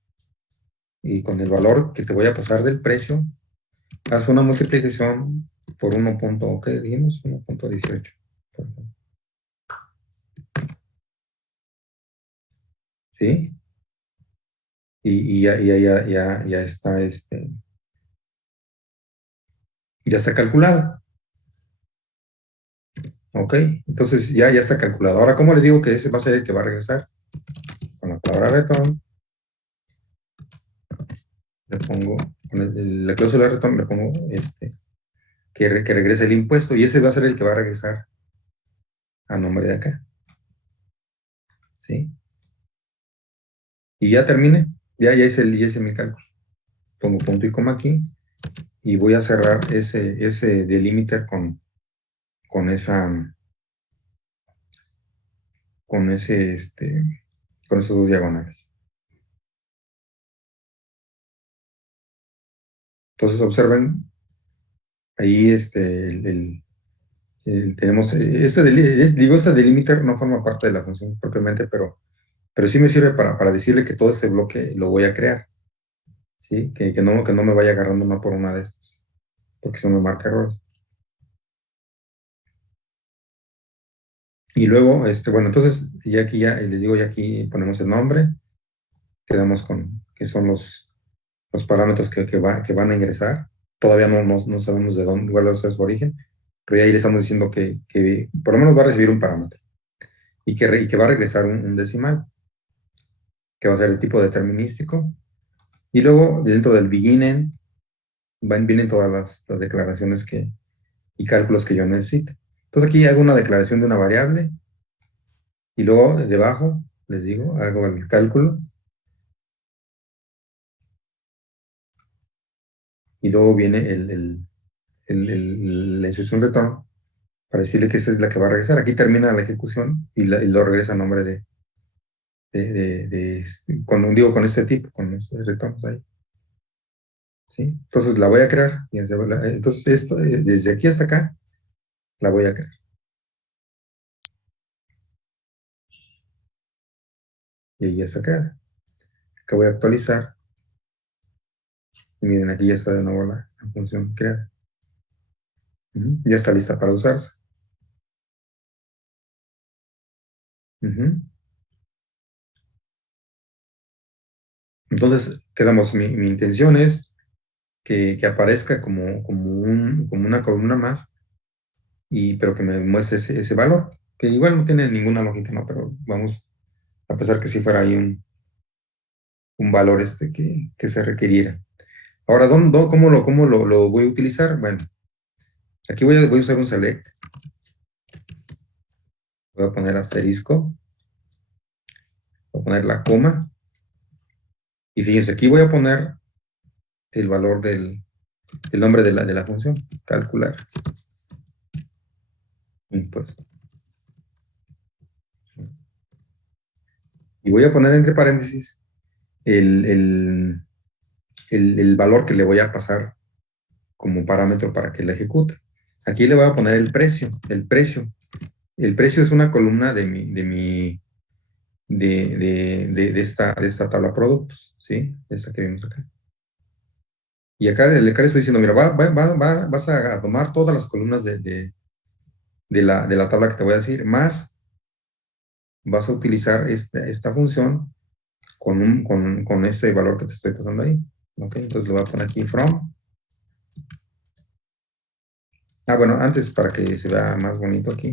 y con el valor que te voy a pasar del precio, haz una multiplicación por 1. ¿Qué dijimos? 1.18. ¿Sí? Y ya está, ya está calculado. ¿Ok? Entonces ya está calculado. Ahora, ¿cómo le digo que ese va a ser el que va a regresar? Con la palabra return, le pongo, con la cláusula return, le pongo que regrese el impuesto, y ese va a ser el que va a regresar a nombre de acá. ¿Sí? Y ya terminé, ya hice mi cálculo. Pongo punto y coma aquí, y voy a cerrar ese delimiter con con esos dos diagonales. Entonces observen, ahí tenemos, este delimiter no forma parte de la función propiamente, pero sí me sirve para decirle que todo este bloque lo voy a crear, ¿sí? Que no me vaya agarrando una por una de estas, porque eso me marca errores. Y luego, bueno, entonces, ya les digo, ya aquí ponemos el nombre, quedamos con que son los parámetros que van a ingresar. Todavía no sabemos de dónde, cuál va a ser su origen, pero ya ahí le estamos diciendo que por lo menos va a recibir un parámetro y que va a regresar un decimal, que va a ser el tipo determinístico. Y luego, dentro del beginning, vienen todas las declaraciones y cálculos que yo necesito. Entonces aquí hago una declaración de una variable, y luego debajo, les digo, hago el cálculo, y luego viene la instrucción return para decirle que esa es la que va a regresar. Aquí termina la ejecución y lo regresa a nombre con este tipo, con estos retornos ahí. ¿Sí? Entonces la voy a crear. Entonces esto, desde aquí hasta acá, la voy a crear. Y ahí ya está creada. Que voy a actualizar. Y miren, aquí ya está de nuevo la función creada. Ya está lista para usarse. Entonces, quedamos, mi intención es que aparezca como una columna más, pero que me muestre ese valor, que igual no tiene ninguna lógica, ¿no? Pero vamos a pensar que si fuera ahí un valor que se requiriera. Ahora, ¿cómo lo voy a utilizar? Bueno, aquí voy a usar un select. Voy a poner asterisco. Voy a poner la coma. Y fíjense, aquí voy a poner el valor el nombre de la función, calcular impuesto. Y voy a poner entre paréntesis el valor que le voy a pasar como parámetro para que la ejecute. Aquí le voy a poner el precio. El precio es una columna de esta tabla productos, ¿sí? Esta que vimos acá. Y acá le estoy diciendo, mira, vas a tomar todas las columnas de la tabla que te voy a decir, más vas a utilizar esta función con este valor que te estoy pasando ahí. ¿Ok? Entonces le voy a poner aquí from. Bueno, antes para que se vea más bonito aquí,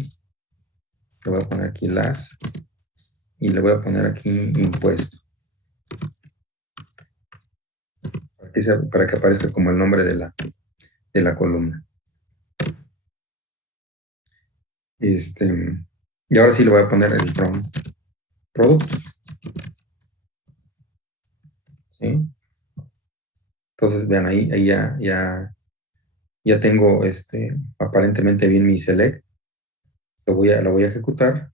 le voy a poner aquí las y le voy a poner aquí impuesto. Para que aparezca como el nombre de la columna. Y ahora sí le voy a poner el from productos. ¿Sí? Entonces, vean, ahí ya tengo aparentemente bien mi select. Lo voy a ejecutar.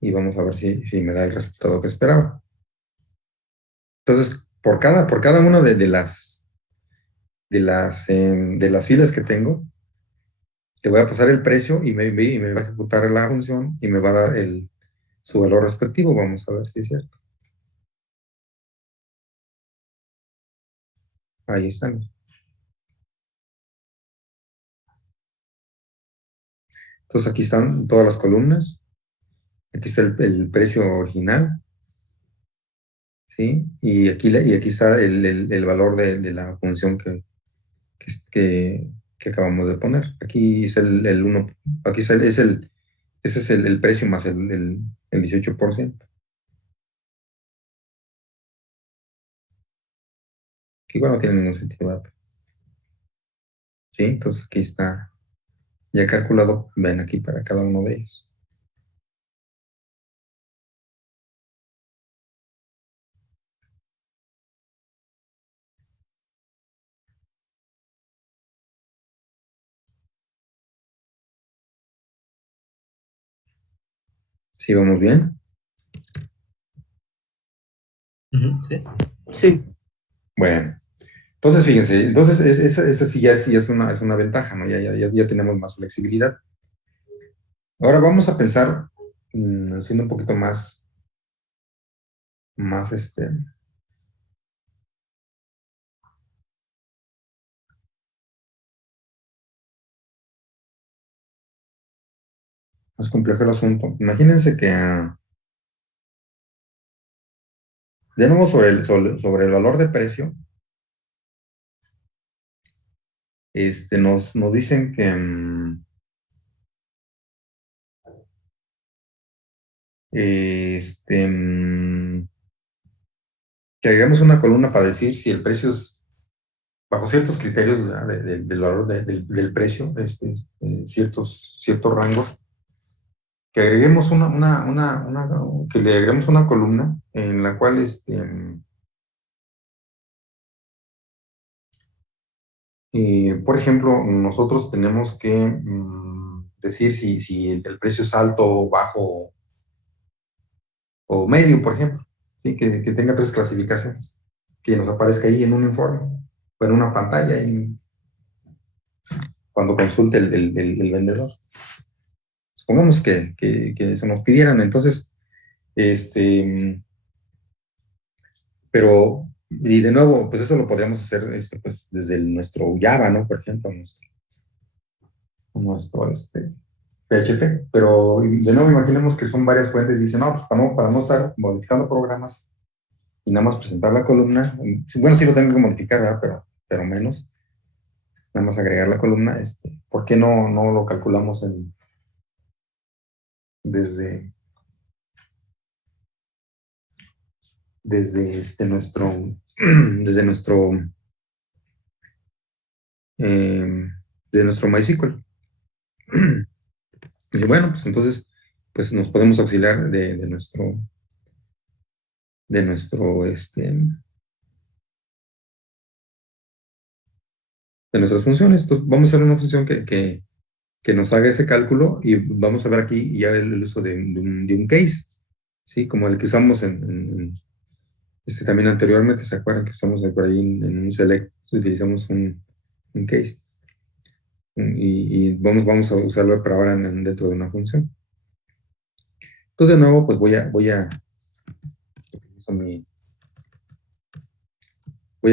Y vamos a ver si me da el resultado que esperaba. Entonces, por cada una de las filas que tengo, le voy a pasar el precio y me va a ejecutar la función y me va a dar su valor respectivo. Vamos a ver si es cierto. Ahí están. Entonces aquí están todas las columnas. Aquí está el precio original. ¿Sí? Y aquí está el valor de la función que acabamos de poner. Aquí es el 1. Aquí ese es el precio más el 18%. Que igual no tiene ningún sentido, ¿verdad? ¿Sí? Entonces aquí está ya calculado. Ven aquí para cada uno de ellos. ¿Sí vamos bien? Sí. Sí. Bueno. Entonces, fíjense, esa sí ya es una ventaja, ¿no? Ya tenemos más flexibilidad. Ahora vamos a pensar, siendo un poquito más más complejo el asunto. Imagínense que, de nuevo, sobre el valor de precio, nos dicen que, que hagamos una columna para decir si el precio es, bajo ciertos criterios, ¿verdad? Del valor del precio, ciertos rangos, que agreguemos que le agreguemos una columna en la cual Por ejemplo, nosotros tenemos que decir si el precio es alto, bajo o medio, por ejemplo, ¿sí? Que tenga tres clasificaciones, que nos aparezca ahí en un informe o en una pantalla y cuando consulte el vendedor. Supongamos que se nos pidieran, entonces, pero, y de nuevo, pues eso lo podríamos hacer pues, desde nuestro Java, ¿no? Por ejemplo, nuestro PHP, pero de nuevo imaginemos que son varias fuentes y dicen, no, pues para no estar modificando programas y nada más presentar la columna, bueno, sí lo tengo que modificar, ¿verdad? Pero menos, nada más agregar la columna, ¿por qué no lo calculamos desde, desde desde nuestro, eh, de nuestro MySQL? Y bueno, pues entonces, pues nos podemos auxiliar de nuestro, de nuestras funciones. Entonces, vamos a hacer una función que nos haga ese cálculo y vamos a ver aquí ya el uso de un case, ¿sí? Como el que usamos también anteriormente, ¿se acuerdan que estamos por ahí en un select? Utilizamos un case y vamos a usarlo para ahora dentro de una función. Entonces, de nuevo, pues voy a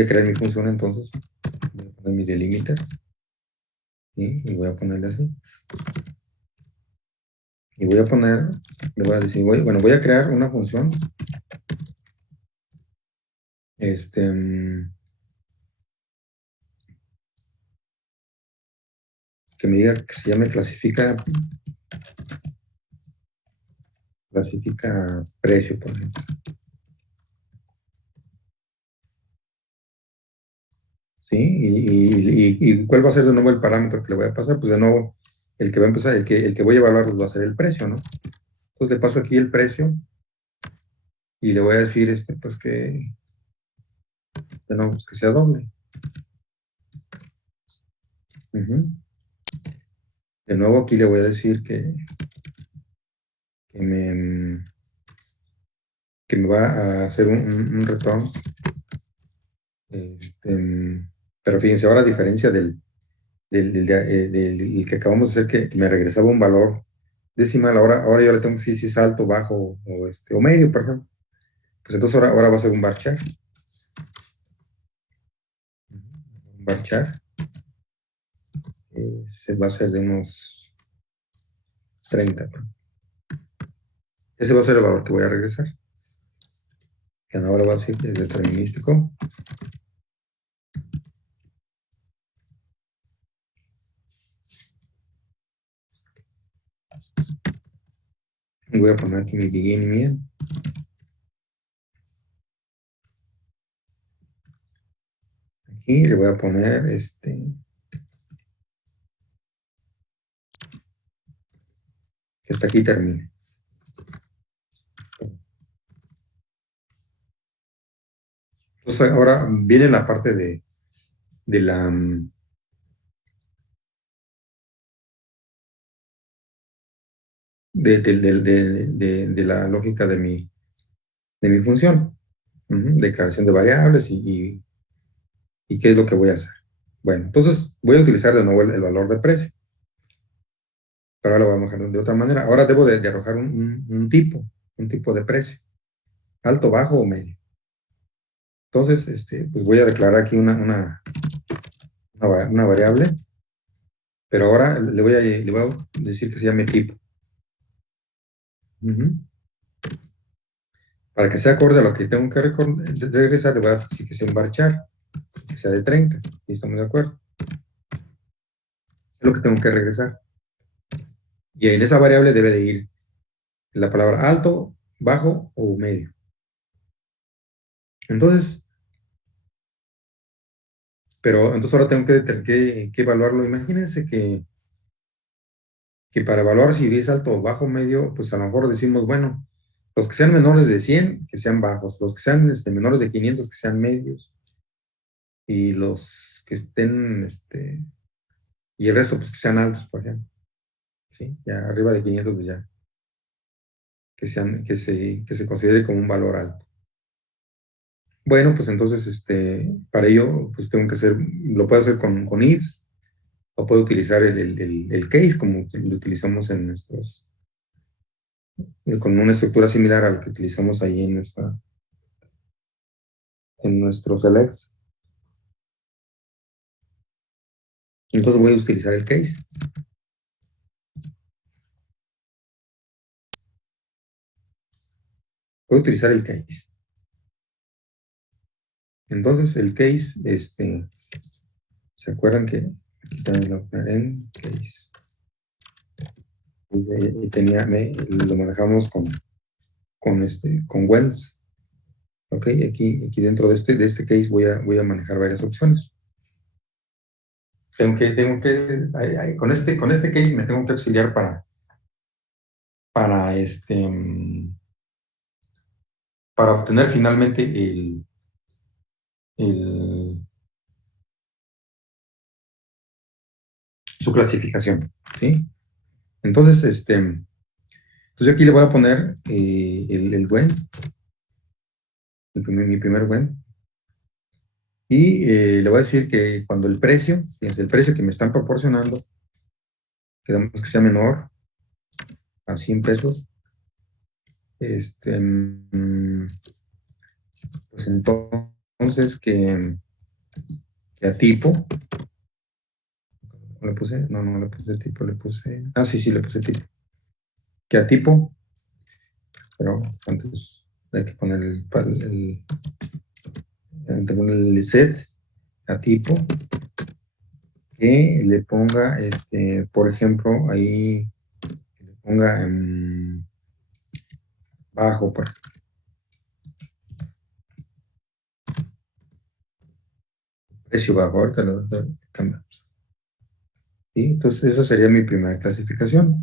crear mi función, entonces voy a poner mi delimiter y voy a ponerle así. Y voy a poner, le voy a decir, bueno, voy a crear una función que me diga que se llame clasifica precio, por ejemplo. ¿Sí? ¿Y cuál va a ser de nuevo el parámetro que le voy a pasar? Pues de nuevo, el que va a empezar, el que voy a evaluar pues va a ser el precio, ¿no? Entonces le paso aquí el precio y le voy a decir, pues de nuevo, pues que sea doble. De nuevo aquí le voy a decir me, que me va a hacer un return. Pero fíjense, ahora a diferencia del que acabamos de hacer, que me regresaba un valor decimal, ahora yo le tengo que decir si es alto, bajo o medio, por ejemplo. Pues entonces ahora va a ser un varchar. Un varchar. Se va a ser de unos 30. Ese va a ser el valor que voy a regresar. Que ahora va a ser el determinístico. Voy a poner aquí mi begin y mi end. Aquí le voy a poner que hasta aquí termine. Entonces ahora viene la parte de la de la lógica de mi función. Declaración de variables y qué es lo que voy a hacer. Bueno, entonces voy a utilizar de nuevo el valor de precio. Pero ahora lo vamos a dejar de otra manera. Ahora debo de arrojar un tipo de precio. Alto, bajo o medio. Entonces, pues voy a declarar aquí una variable. Pero ahora le voy a decir que se llame tipo. Para que sea acorde a lo que tengo que regresar, le voy a decir que sea un varchar, que sea de 30. ¿Y estamos de acuerdo? Es lo que tengo que regresar. Y en esa variable debe de ir la palabra alto, bajo o medio. Entonces, entonces ahora tengo que evaluarlo. Imagínense que para evaluar si es alto, bajo o medio, pues a lo mejor decimos, bueno, los que sean menores de 100, que sean bajos, los que sean menores de 500, que sean medios, y los que estén, y el resto, pues que sean altos, por ejemplo. ¿Sí? Ya arriba de 500, pues ya, que se considere como un valor alto. Bueno, pues entonces, para ello, pues tengo que hacer, lo puedo hacer con ifs, o puedo utilizar el case como lo utilizamos en nuestros, con una estructura similar a la que utilizamos ahí en nuestros selects. Entonces voy a utilizar el case. Voy a utilizar el case. Entonces el case, ¿se acuerdan que aquí también lo poner en case? Y lo manejamos con Wells. Ok, aquí dentro de este case voy a manejar varias opciones. Con este case me tengo que auxiliar para, para obtener finalmente su clasificación, ¿sí? Entonces, yo aquí le voy a poner el when, mi primer when, y le voy a decir que cuando el precio, fíjense, el precio que me están proporcionando, queremos que sea menor a 100 pesos, pues entonces que a tipo, ¿le puse? No le puse tipo, le puse, sí, le puse tipo, que a tipo, pero antes hay que poner el set a tipo, que le ponga, por ejemplo, ahí, que le ponga bajo, por precio bajo, ahorita lo cambiamos. ¿Sí? Entonces, esa sería mi primera clasificación.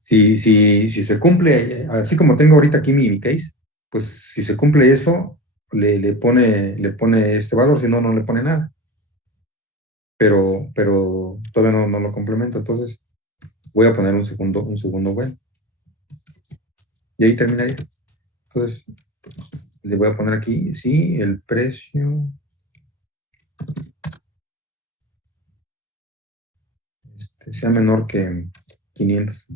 Si se cumple, así como tengo ahorita aquí mi case, pues si se cumple eso, le pone este valor, si no, no le pone nada. Pero todavía no lo complemento, entonces voy a poner un segundo bueno. Y ahí terminaría. Entonces, le voy a poner aquí, sí, el precio sea menor que 500.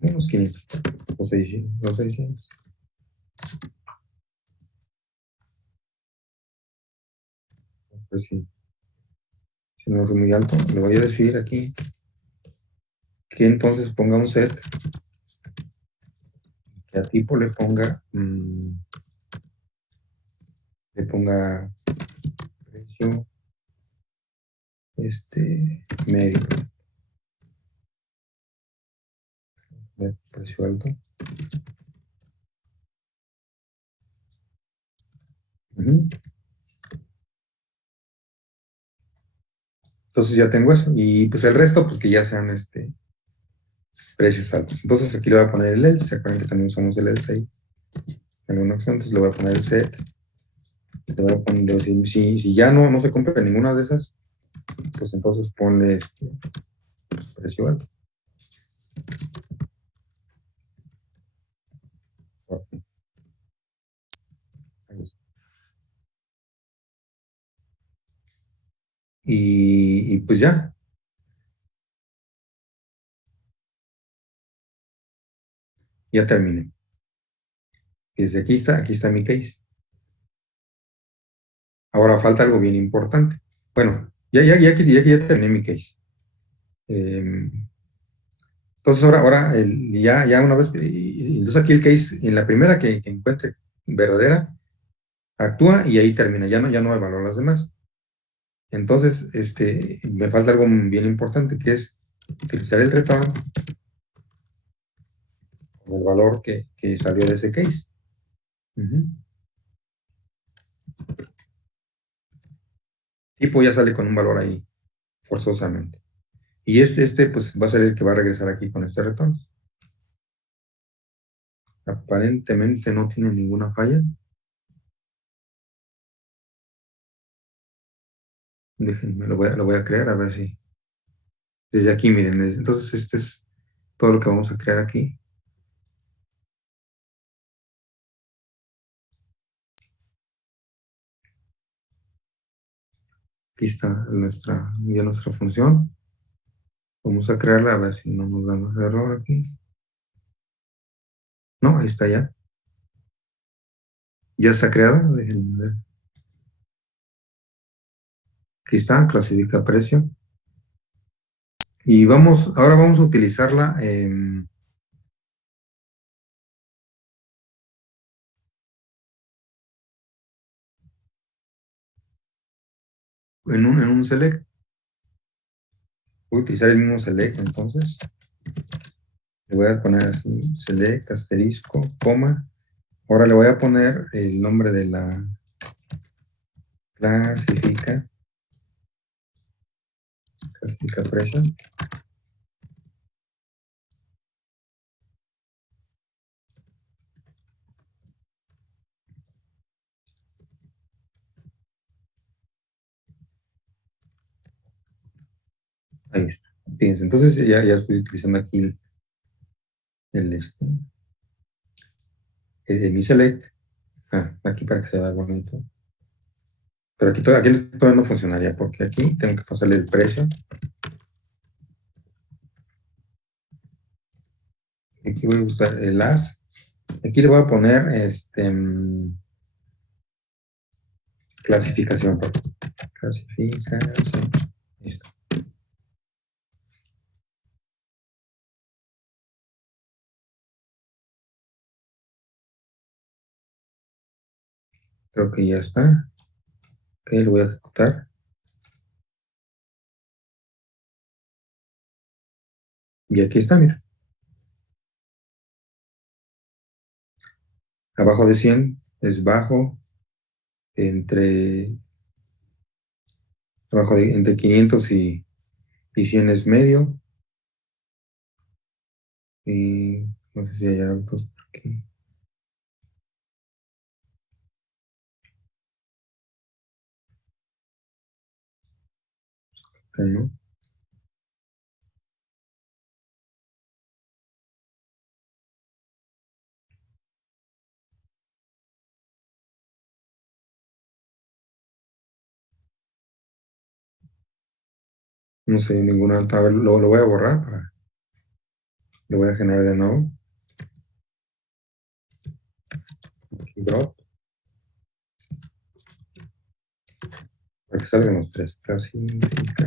Unos 500 o 600. O 600. Pues si no es muy alto, le voy a decir aquí que entonces ponga un set que a tipo le ponga precio medio, precio alto. Entonces ya tengo eso. Y pues el resto, pues que ya sean precios altos. Entonces aquí le voy a poner el else. ¿Se acuerdan que también usamos el else ahí? En una opción, entonces le voy a poner el set. Le voy a poner, si ya no se cumple ninguna de esas, pues entonces ponle precio alto. Y pues ya terminé. Y desde aquí está mi case. Ahora falta algo bien importante. Bueno, ya terminé mi case. Entonces ahora ya una vez, entonces aquí el case, en la primera que encuentre verdadera, actúa y ahí termina, ya no evalúa las demás. Entonces, me falta algo bien importante, que es utilizar el return con el valor que salió de ese case. Tipo ya sale con un valor ahí, forzosamente. Y pues va a ser el que va a regresar aquí con este retorno. Aparentemente no tiene ninguna falla. Déjenme, lo voy a crear a ver si. Desde aquí, miren. Entonces, este es todo lo que vamos a crear aquí. Aquí está ya nuestra función. Vamos a crearla a ver si no nos da más error aquí. No, ahí está ya. Ya está creada. Déjenme ver. Aquí está, clasifica precio. Y ahora vamos a utilizarla en un select. Voy a utilizar el mismo select, entonces. Le voy a poner así, select, asterisco, coma. Ahora le voy a poner el nombre de la clasifica, clasifica precio. Ahí está. Fíjense, entonces ya estoy utilizando aquí el, mi select. Aquí para que se vea bonito. Pero aquí todavía no funcionaría porque aquí tengo que pasarle el precio. Aquí voy a usar el as. Aquí le voy a poner clasificación. Clasificación. Listo. Creo que ya está. Ok, lo voy a ejecutar. Y aquí está, mira. Abajo de 100 es bajo. Entre, entre 500 y 100 es medio. Y no sé si hay altos por aquí. Acá no. No sé ninguna alta. A ver, lo voy a borrar. Lo voy a generar de nuevo. Aquí drop. Para que salgan los tres. Clasifica.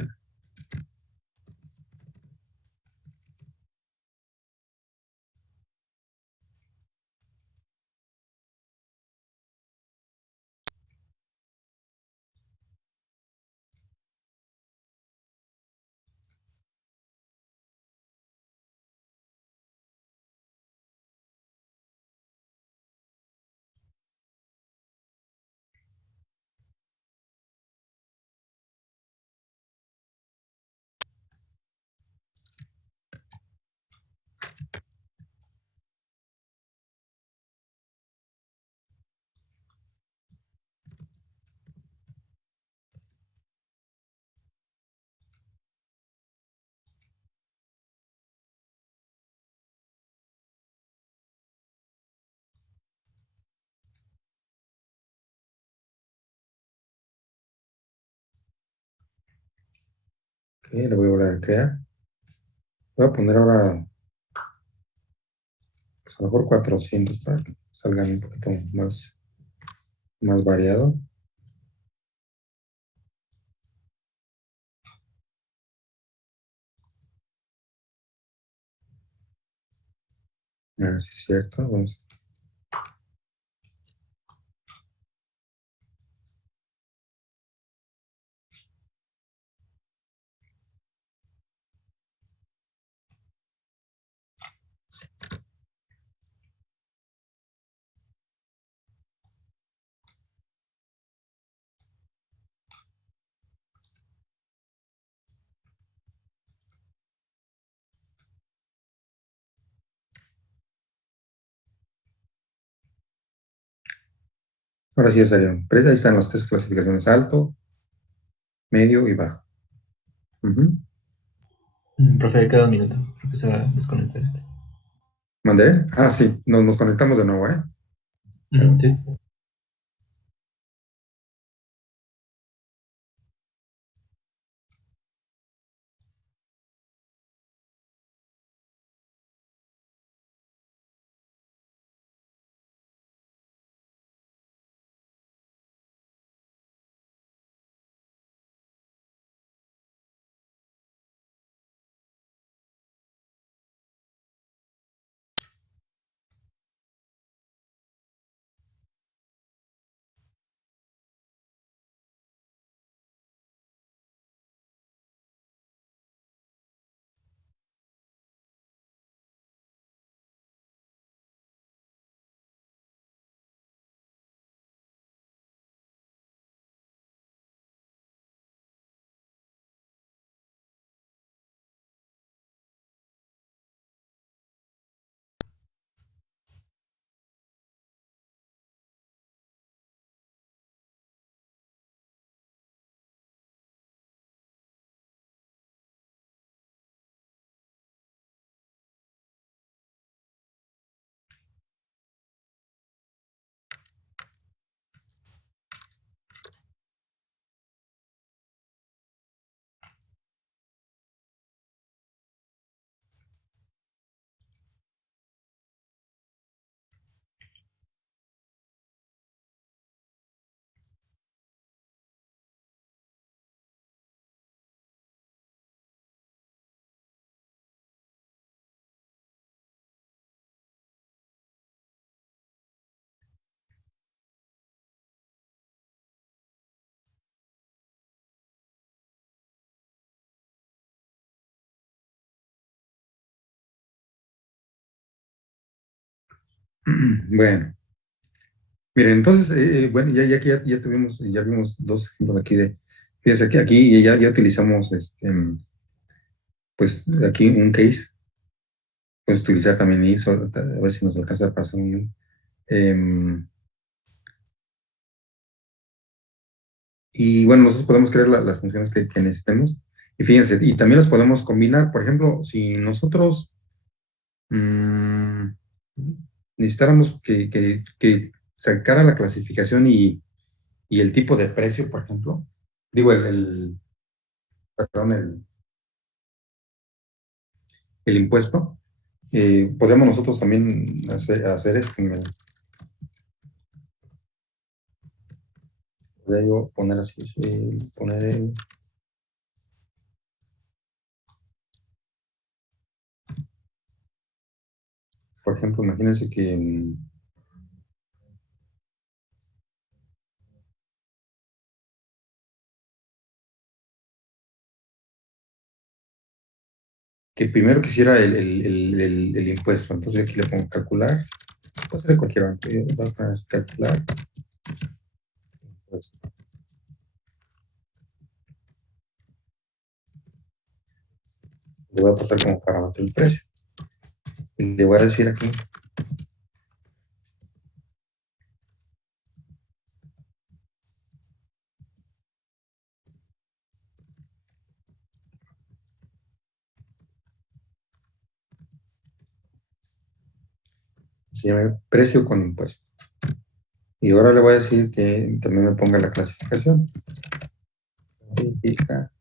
Ok, lo voy a volver a crear. Voy a poner ahora, pues a lo mejor 400 para que salgan un poquito más variado. Sí es cierto. Vamos. Ahora sí ya salieron. Pero ahí están las tres clasificaciones: alto, medio y bajo. Ujú. Profe, queda un minuto. Creo que se va a desconectar este. ¿Mandé? Ah, sí, nos conectamos de nuevo, ¿eh? Sí. Bueno, miren, entonces, bueno, ya que ya tuvimos, ya vimos dos ejemplos aquí fíjense que aquí ya utilizamos, pues aquí un case, puedes utilizar también if, a ver si nos alcanza a pasar un y bueno, nosotros podemos crear las funciones que necesitemos. Y fíjense, y también las podemos combinar. Por ejemplo, si nosotros mm, necesitáramos que sacara la clasificación y el tipo de precio, por ejemplo, digo, perdón, el impuesto, podemos nosotros también hacer esto. Podría yo poner así, poner por ejemplo, imagínense que primero quisiera el impuesto. Entonces aquí le pongo calcular. Puede ser cualquier banco. Vamos a calcular. Pues, le voy a pasar como parámetro el precio. Y le voy a decir aquí, se llama precio con impuesto. Y ahora le voy a decir que también me ponga la clasificación. Clasifica,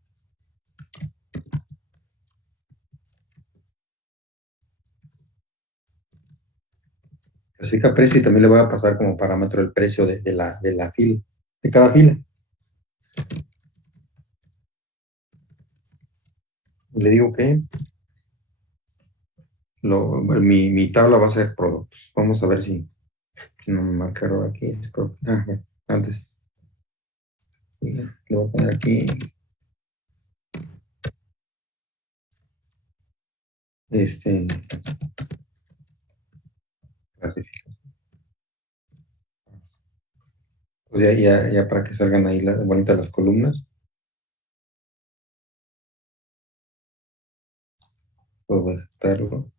clasifica precio y también le voy a pasar como parámetro el precio de la fila, de cada fila. Y le digo que mi tabla va a ser productos. Vamos a ver si no me marca error aquí. Antes. Le voy a poner aquí clasificación. Pues ya para que salgan ahí bonitas las columnas, pues voy a quitarlo.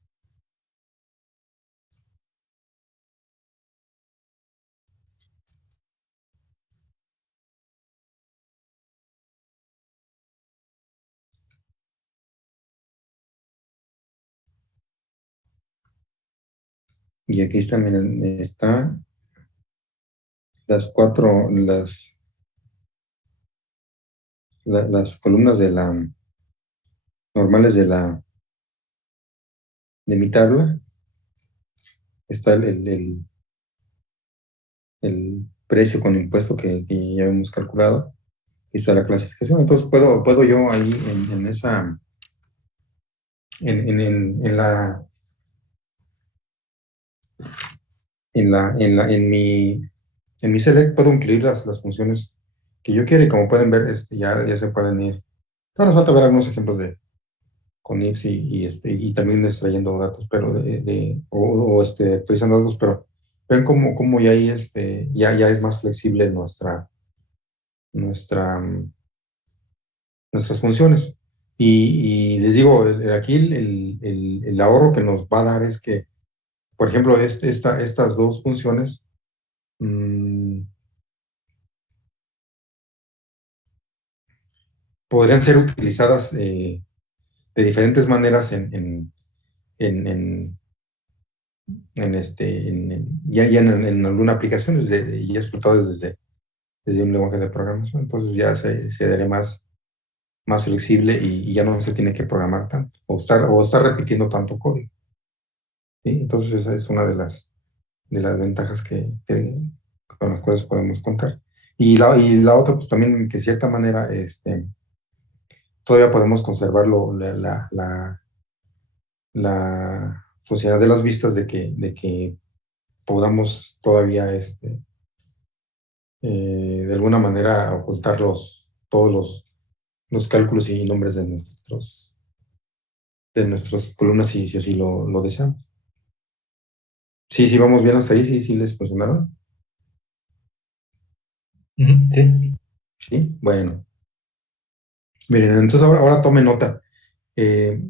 Y aquí también está las cuatro, las columnas normales de mi tabla. Está el precio con impuesto que ya hemos calculado. Y está la clasificación. Entonces puedo yo ahí en esa, en la, en mi select puedo incluir las funciones que yo quiero y como pueden ver, ya se pueden ir. Ahora nos falta ver algunos ejemplos con IPS y también extrayendo datos, pero actualizando datos, pero ven cómo ya ahí ya es más flexible nuestra, mm, nuestras funciones. Y les digo, aquí el ahorro que nos va a dar es que, por ejemplo, estas dos funciones mm, podrían ser utilizadas de diferentes maneras en, en, ya en alguna aplicación, ya explotadas desde un lenguaje de programación. Entonces ya se daría más flexible y ya no se tiene que programar tanto o estar repitiendo tanto código. ¿Sí? Entonces esa es una de las ventajas con las cuales podemos contar. Y la otra, pues también que de cierta manera todavía podemos conservar la funcionalidad de las vistas de que podamos todavía de alguna manera ocultar todos los cálculos y nombres de nuestras columnas si así lo deseamos. Sí, sí, vamos bien hasta ahí, sí, sí les funcionaron. Sí. Sí, bueno. Miren, entonces ahora tome nota. Eh,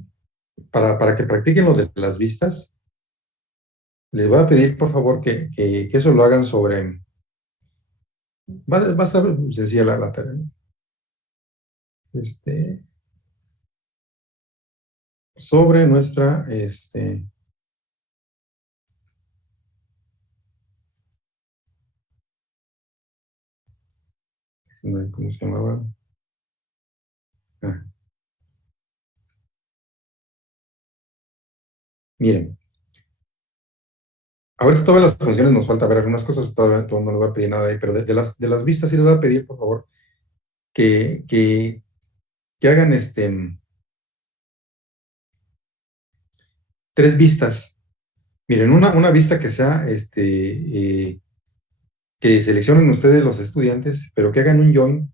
para que practiquen lo de las vistas, les voy a pedir por favor que eso lo hagan sobre. Va a estar sencilla la tarea, ¿no? Este, sobre nuestra, ¿cómo se llamaba? Ah, miren, ahorita todas las funciones nos falta ver algunas cosas, todavía no les voy a pedir nada ahí, pero de las vistas sí les voy a pedir por favor que hagan tres vistas. Miren, una vista que sea, que seleccionen ustedes los estudiantes, pero que hagan un join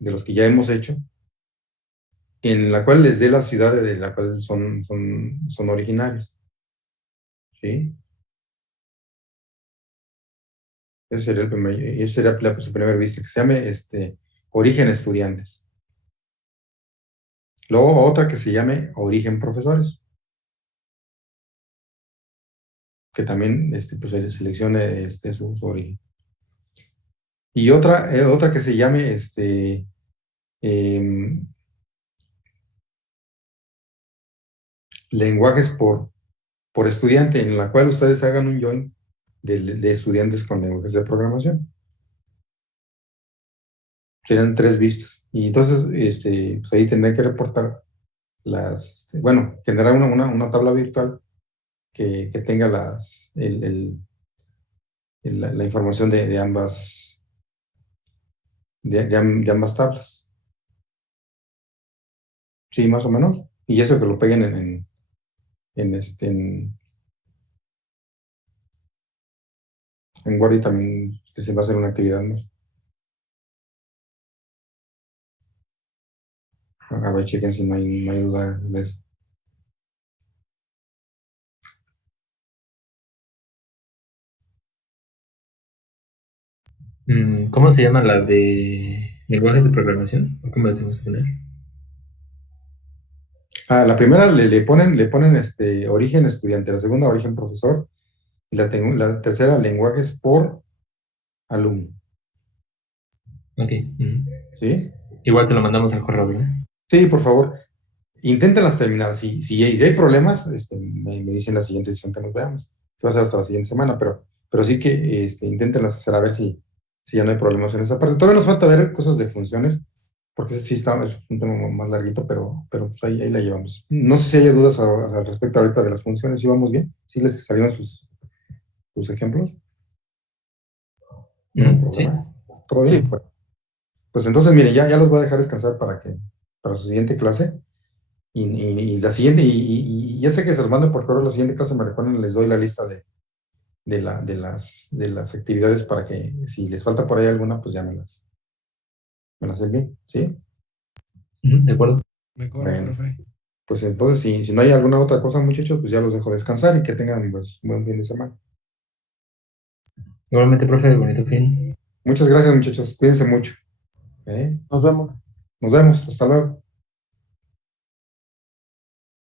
de los que ya hemos hecho, en la cual les dé la ciudad de la cual son originarios. ¿Sí? Esa sería su primera vista, que se llame origen estudiantes. Luego otra que se llame origen profesores, que también pues, se seleccione su origen. Y otra que se llame em, lenguajes por estudiante, en la cual ustedes hagan un join de estudiantes con lenguajes de programación. Serían tres vistas. Y entonces, pues ahí tendrán que reportar generar una tabla virtual que tenga la información de ambas tablas. Sí, más o menos. Y eso que lo peguen en Word y también que se va a hacer una actividad, ¿no? A ver, chequen si no hay duda de eso. ¿Cómo se llama la de lenguajes de programación? ¿Cómo la tenemos que poner? La primera le ponen origen estudiante, la segunda origen profesor, y la tercera lenguajes por alumno. Ok. ¿Sí? Igual te lo mandamos al correo, ¿verdad? Sí, por favor. Inténtenlas terminar. Si hay problemas, me dicen la siguiente sesión que nos veamos. va a ser hasta la siguiente semana, pero sí que inténtenlas hacer a ver si ya no hay problemas en esa parte. Todavía nos falta ver cosas de funciones, porque sí es un tema más larguito, pero pues ahí la llevamos. No sé si hay dudas al respecto ahorita de las funciones, ¿sí vamos bien? ¿Sí les salieron sus ejemplos? ¿No hay Sí. problema? ¿Todo bien? Sí. Bueno, pues entonces, mire, ya los voy a dejar descansar para su siguiente clase. Y la siguiente, y ya sé que se los mando por correo, la siguiente clase me recuerden, les doy la lista de las actividades para que si les falta por ahí alguna, pues ya me las envíen, ¿sí? De acuerdo. De acuerdo, Bueno, profe. pues entonces, si no hay alguna otra cosa, muchachos, pues ya los dejo descansar y que tengan pues, un buen fin de semana. Igualmente, profe, bonito fin. Muchas gracias, muchachos. Cuídense mucho. ¿Eh? Nos vemos. Nos vemos. Hasta luego.